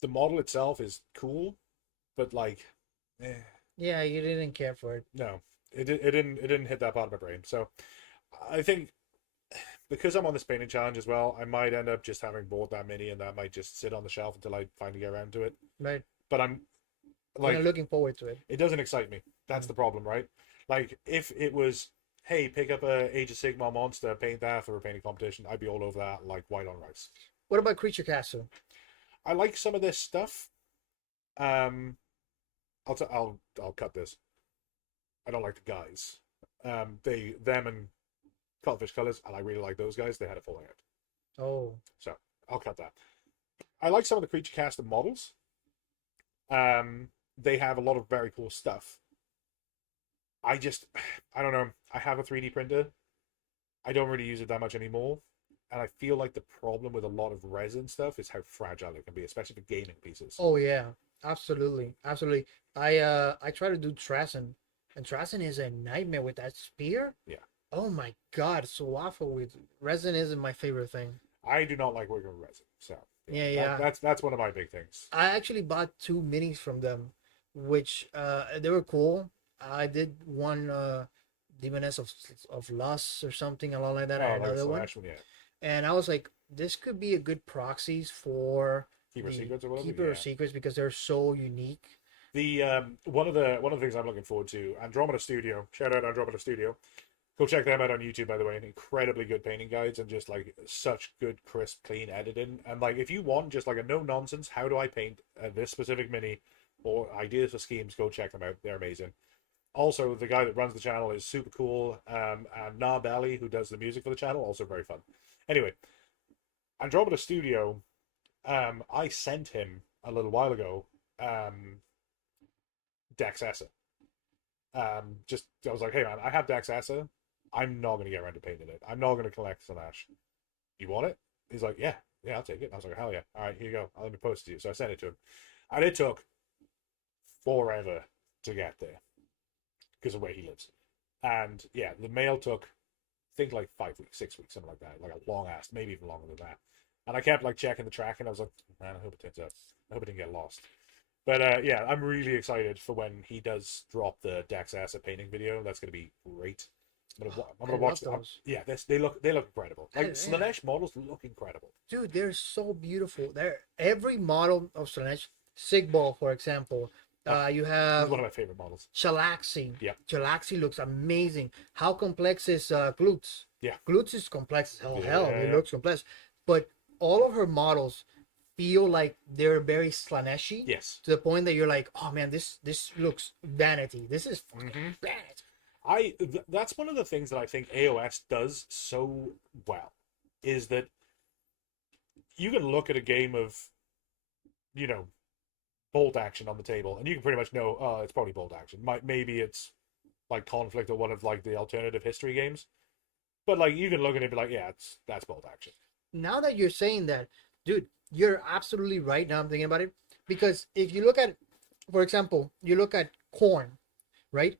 The model itself is cool, but like, yeah, you didn't care for it. No, it didn't hit that part of my brain. So I think because I'm on this painting challenge as well, I might end up just having bought that mini, and that might just sit on the shelf until I finally get around to it. Right. But I'm like looking forward to it. It doesn't excite me. That's the problem, right? Like, if it was, hey, pick up a Age of Sigmar monster, paint that for a painting competition, I'd be all over that like white on rice. What about Creature Castle? I like some of this stuff. Um, I'll cut this. I don't like the guys. Them and Cuttlefish Colors, and I really like those guys. They had a falling out, Oh, so I'll cut that. I like some of the creature cast models. They have a lot of very cool stuff. I don't know. I have a 3D printer. I don't really use it that much anymore, and I feel like the problem with a lot of resin stuff is how fragile it can be, especially for gaming pieces. oh yeah, absolutely, absolutely. I try to do Trasen, and Trasen is a nightmare with that spear. Yeah. Oh my god, so awful with resin isn't my favorite thing. I do not like working with resin, so Yeah, yeah. that's one of my big things. I actually bought two minis from them, which they were cool. I did one Demoness of Lust or something along like that, Oh, and like a another one. slash one, yeah. And I was like, this could be a good proxies for Keeper the Secrets or whatever. Keeper Yeah. of Secrets because they're so unique. The one of the things I'm looking forward to, Andromeda Studio. Shout out Andromeda Studio. Go check them out on YouTube, by the way. Incredibly good painting guides and just like such good, crisp, clean editing. And like, if you want just like a no nonsense, how do I paint this specific mini or ideas for schemes, go check them out. They're amazing. Also, the guy that runs the channel is super cool. And Narbelly, who does the music for the channel, also very fun. Anyway, Andromeda Studio, I sent him a little while ago, Dex Essa. Just I was like, hey man, I have Dex Essa. I'm not gonna get around to painting it. I'm not gonna collect Slanesh. You want it? He's like, yeah, I'll take it. And I was like, hell yeah. All right, here you go. Let me post it to you. So I sent it to him, and it took forever to get there because of where he lives. And yeah, the mail took, I think, like 5 weeks, 6 weeks, something like that, like a long ass, maybe even longer than that. And I kept like checking the track, and I was like, man, I hope it turns out. I hope it didn't get lost. But yeah, I'm really excited for when he does drop the Dex Asset painting video. That's gonna be great. I'm gonna watch those. Yeah, they look incredible. Like Yeah. Slanesh models look incredible. Dude, they're so beautiful. They're every model of Slanesh, Sigball, for example. You He's have one of my favorite models. Chalaxi. Yeah. Chalaxi looks amazing. How complex is Glutes? Yeah. Glutes is complex as hell. Hell, it Yeah. looks complex. But all of her models feel like they're very Slaneshi. Yes. To the point that you're like, oh man, this looks vanity. This is fucking vanity. That's one of the things that I think AOS does so well, is that you can look at a game of, bolt action on the table, and you can pretty much know, oh, it's probably bolt action. Maybe it's like Conflict or one of like the alternative history games, but like you can look at it and be like, yeah, that's bolt action. Now that you're saying that, dude, you're absolutely right. Now I'm thinking about it, because if you look at, for example, you look at Khorne, right?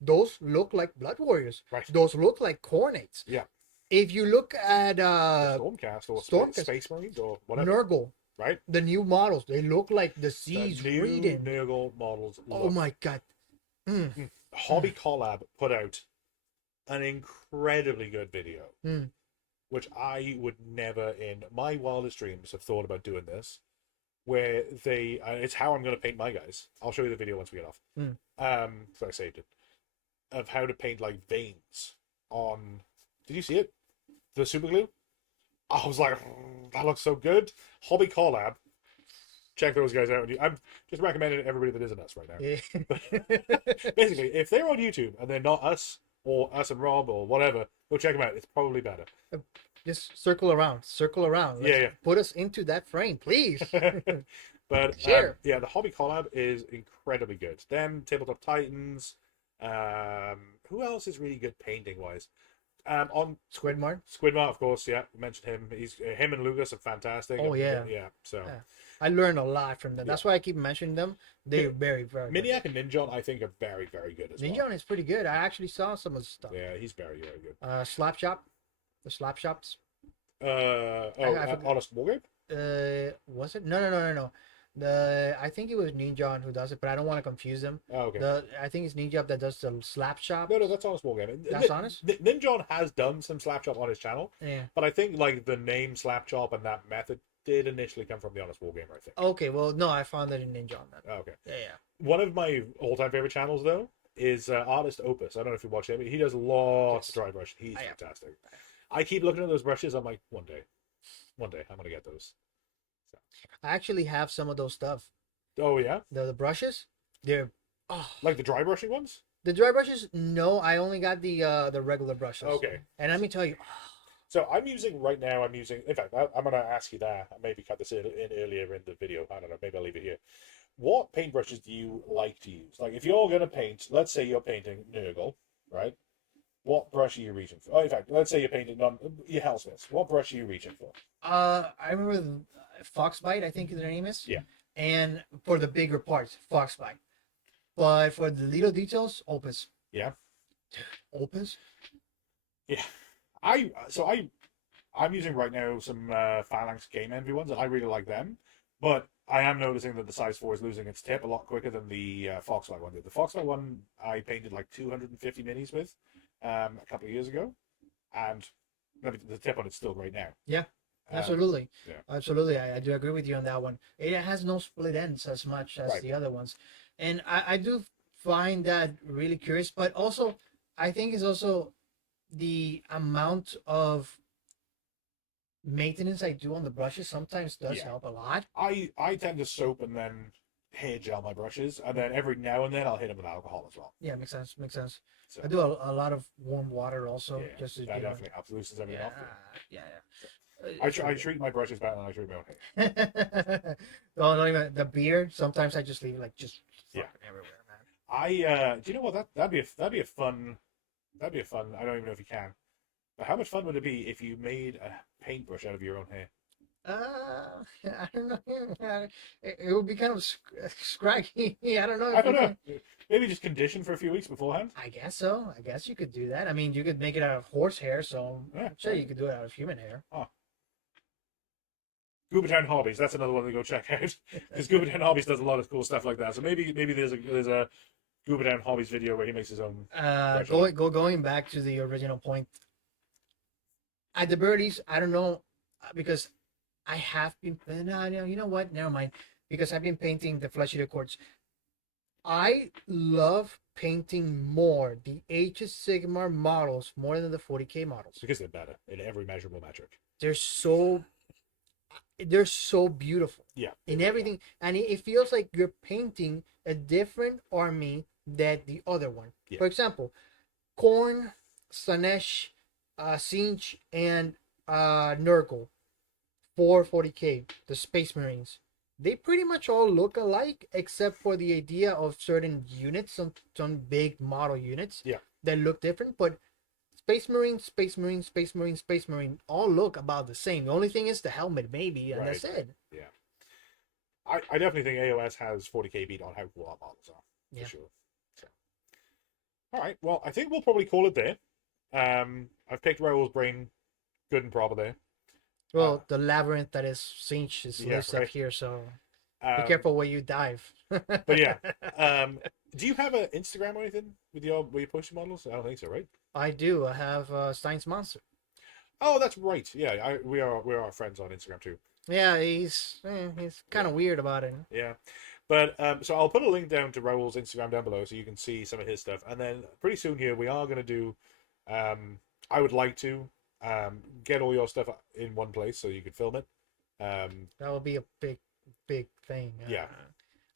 Those look like Blood Warriors. Right. Those look like Khornates. Yeah. If you look at Stormcast or Stormcast. Space Marines or whatever. Nurgle, Right. the new models, they look like the seas The new reading. Nurgle models. Oh my god. Hobby Collab put out an incredibly good video, which I would never in my wildest dreams have thought about doing this, where they it's how I'm going to paint my guys. I'll show you the video once we get off. So I saved it, of how to paint like veins on. Did you see it? The super glue. I was like, that looks so good. Hobby Collab. Check those guys out. I'm just recommending it to everybody that isn't us right now. Yeah. Basically, if they're on YouTube and they're not us or us and Rob or whatever, go check them out. It's probably better. Just circle around. Let's Yeah. put us into that frame, please. But Sure. yeah, the Hobby Collab is incredibly good. Them, Tabletop Titans. Who else is really good painting wise? On Squidmart. Squidmart, of course. Yeah, we mentioned him. He's him and Lucas are fantastic. Oh, yeah. Yeah. So Yeah. I learned a lot from them. That's why I keep mentioning them. They're very, very good. Miniac and Ninjon, I think, are very, very good as well. Ninjon is pretty good. I actually saw some of the stuff. Yeah, he's very, very good. Slap Shop. The Slap Shops. Honest Wargame? Was it? No. I think it was Ninja who does it, but I don't want to confuse them. Oh, okay. I think it's Ninja that does the Slap Shop. No, that's Honest Wargame. That's Honest? Ninjon has done some Slapchop on his channel, Yeah. but I think like the name Slapchop and that method did initially come from the Honest Wargamer, I think. Okay, well, no, I found it in Ninja on that. Oh, okay. Yeah. One of my all-time favorite channels, though, is artist Opus. I don't know if you watch him. He does lots of Yes. dry brush. He's I am. fantastic. I keep looking at those brushes. I'm like, one day I'm gonna get those. So. I actually have some of those stuff. Oh yeah, The brushes, they're oh like the dry brushing ones. the dry brushes. No, I only got the regular brushes. Okay. And let me tell you, So I'm using right now. I'm using. In fact, I'm gonna ask you that. I maybe cut this in earlier in the video. I don't know. Maybe I'll leave it here. What paintbrushes do you like to use? Like if you're gonna paint, let's say you're painting Nurgle, right? What brush are you reaching for? Oh, in fact, let's say you're painting on your Hellsmiths. What brush are you reaching for? I remember Foxbite. I think their name is. Yeah. And for the bigger parts, Foxbite. But for the little details, Opus. Yeah. Opus. Yeah. I'm using right now some Phalanx Game Envy ones, and I really like them. But I am noticing that the size 4 is losing its tip a lot quicker than the Foxfire one did. The Foxfire one I painted like 250 minis with a couple of years ago, and the tip on it's still great now. Yeah. Absolutely. Yeah. Absolutely. I do agree with you on that one. It has no split ends as much as Right. the other ones. And I do find that really curious, but also I think it's also the amount of maintenance I do on the brushes sometimes does Yeah. help a lot. I tend to soap and then hair gel my brushes, and then every now and then I'll hit them with alcohol as well. Yeah, makes sense. Makes sense. So I do a lot of warm water also, yeah, just to that you know. definitely helps, loosens everything Yeah, off. yeah, I treat my brushes better than I treat my own hair. yeah. Oh, not even the beard. Sometimes I just leave it like just Yeah. fucking everywhere, man. Do you know what that'd be a fun I don't even know if you can. But how much fun would it be if you made a paintbrush out of your own hair? I don't know. It would be kind of scraggy. I don't know. I If don't you know. can. Maybe just condition for a few weeks beforehand. I guess so. I guess you could do that. I mean, you could make it out of horse hair, so Yeah, I'm sure right. you could do it out of human hair. Goobertown Hobbies, that's another one to go check out. Because Goobertown Hobbies does a lot of cool stuff like that. So maybe there's a Goobertown Hobbies video where he makes his own. Going back to the original point. At the birdies, I don't know because I have been. No, you know what? Never mind. Because I've been painting the flesh eater quartz. I love painting more the Age of Sigmar models more than the 40k models. Because they're better in every measurable metric. They're so beautiful. Yeah. In everything, and it feels like you're painting a different army than the other one. Yeah. For example, Korn, Slanesh, Sinch, and Nurgle for 40k, the Space Marines. They pretty much all look alike, except for the idea of certain units, some big model units Yeah. that look different. But Space Marine, Space Marine, Space Marine, Space Marine all look about the same. The only thing is the helmet, maybe, and that's it. Yeah. I definitely think AOS has 40k beat on how cool our models are. Yeah. For sure. So. All right. Well, I think we'll probably call it there. I've picked Raul's brain good and proper there. Well, the labyrinth that is Sinch is Yeah, listed right. here, so be Um, careful where you dive. But yeah. Do you have an Instagram or anything with your where you post your models? I don't think so, right? I do. I have Stein's Monster. Oh, that's right. Yeah, we are friends on Instagram too. Yeah, he's kind of weird about it. Yeah, but so I'll put a link down to Raul's Instagram down below so you can see some of his stuff, and then pretty soon here we are going to do. I would like to get all your stuff in one place so you can film it. That would be a big thing. Yeah.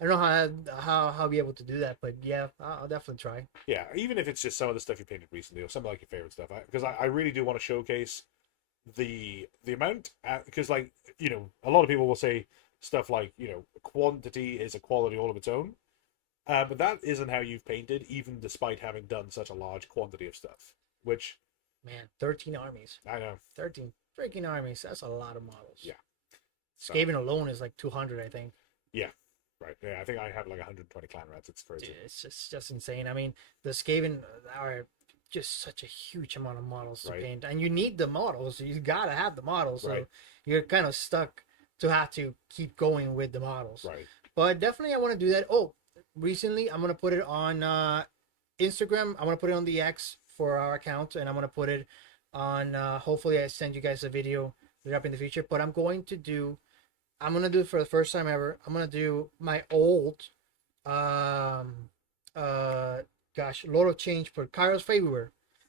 I don't know how I'll be able to do that, but yeah, I'll definitely try. Yeah, even if it's just some of the stuff you painted recently or some of like your favorite stuff, because I really do want to showcase the amount, because like a lot of people will say stuff like quantity is a quality all of its own, but that isn't how you've painted, even despite having done such a large quantity of stuff. Which, Man, 13 armies. I know. 13 freaking armies. That's a lot of models. Yeah. Skaven alone is like 200, I think. Right. Yeah, I think I have like 120 clan rats. It's crazy. Dude, it's just insane. I mean, the Skaven are just such a huge amount of models to Right. paint, and you need the models. You gotta have the models, so Right. you're kind of stuck to have to keep going with the models. Right. But definitely, I want to do that. Oh, recently, I'm gonna put it on Instagram. I'm gonna put it on the X for our account, and I'm gonna put it on. Hopefully, I send you guys a video up in the future. But I'm gonna do it for the first time ever. I'm gonna do my old gosh, a lot of change for Kairos February.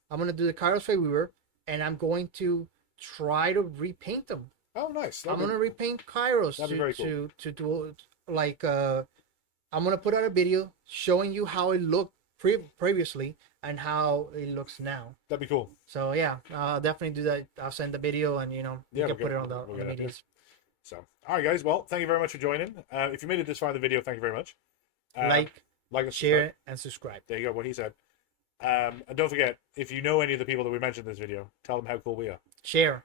I'm gonna do the Kairos February, and I'm going to try to repaint them. Oh, nice. I'm gonna repaint Kairos that'd be very cool. to do like I'm gonna put out a video showing you how it looked previously and how it looks now. That'd be cool. So yeah, I'll definitely do that. I'll send the video, and you Yeah, can put it on we'll the get that medias. So, all right, guys. Well, thank you very much for joining. If you made it this far in the video, thank you very much. Like, and share, and subscribe. There you go. What he said. And don't forget, if you know any of the people that we mentioned in this video, tell them how cool we are. Share.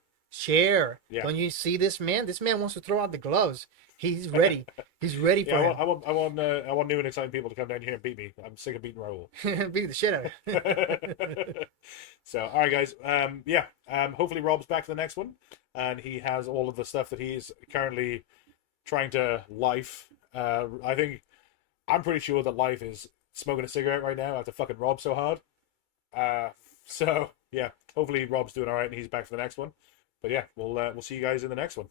Yeah. Don't you see this man? This man wants to throw out the gloves. He's ready. He's ready for Yeah, it. I want new and exciting people to come down here and beat me. I'm sick of beating Raul. Beat the shit out of it. So, all right, guys. Hopefully Rob's back for the next one, and he has all of the stuff that he's currently trying to life. I'm pretty sure that life is smoking a cigarette right now after fucking Rob so hard. So yeah, hopefully Rob's doing all right and he's back for the next one. But yeah, we'll see you guys in the next one.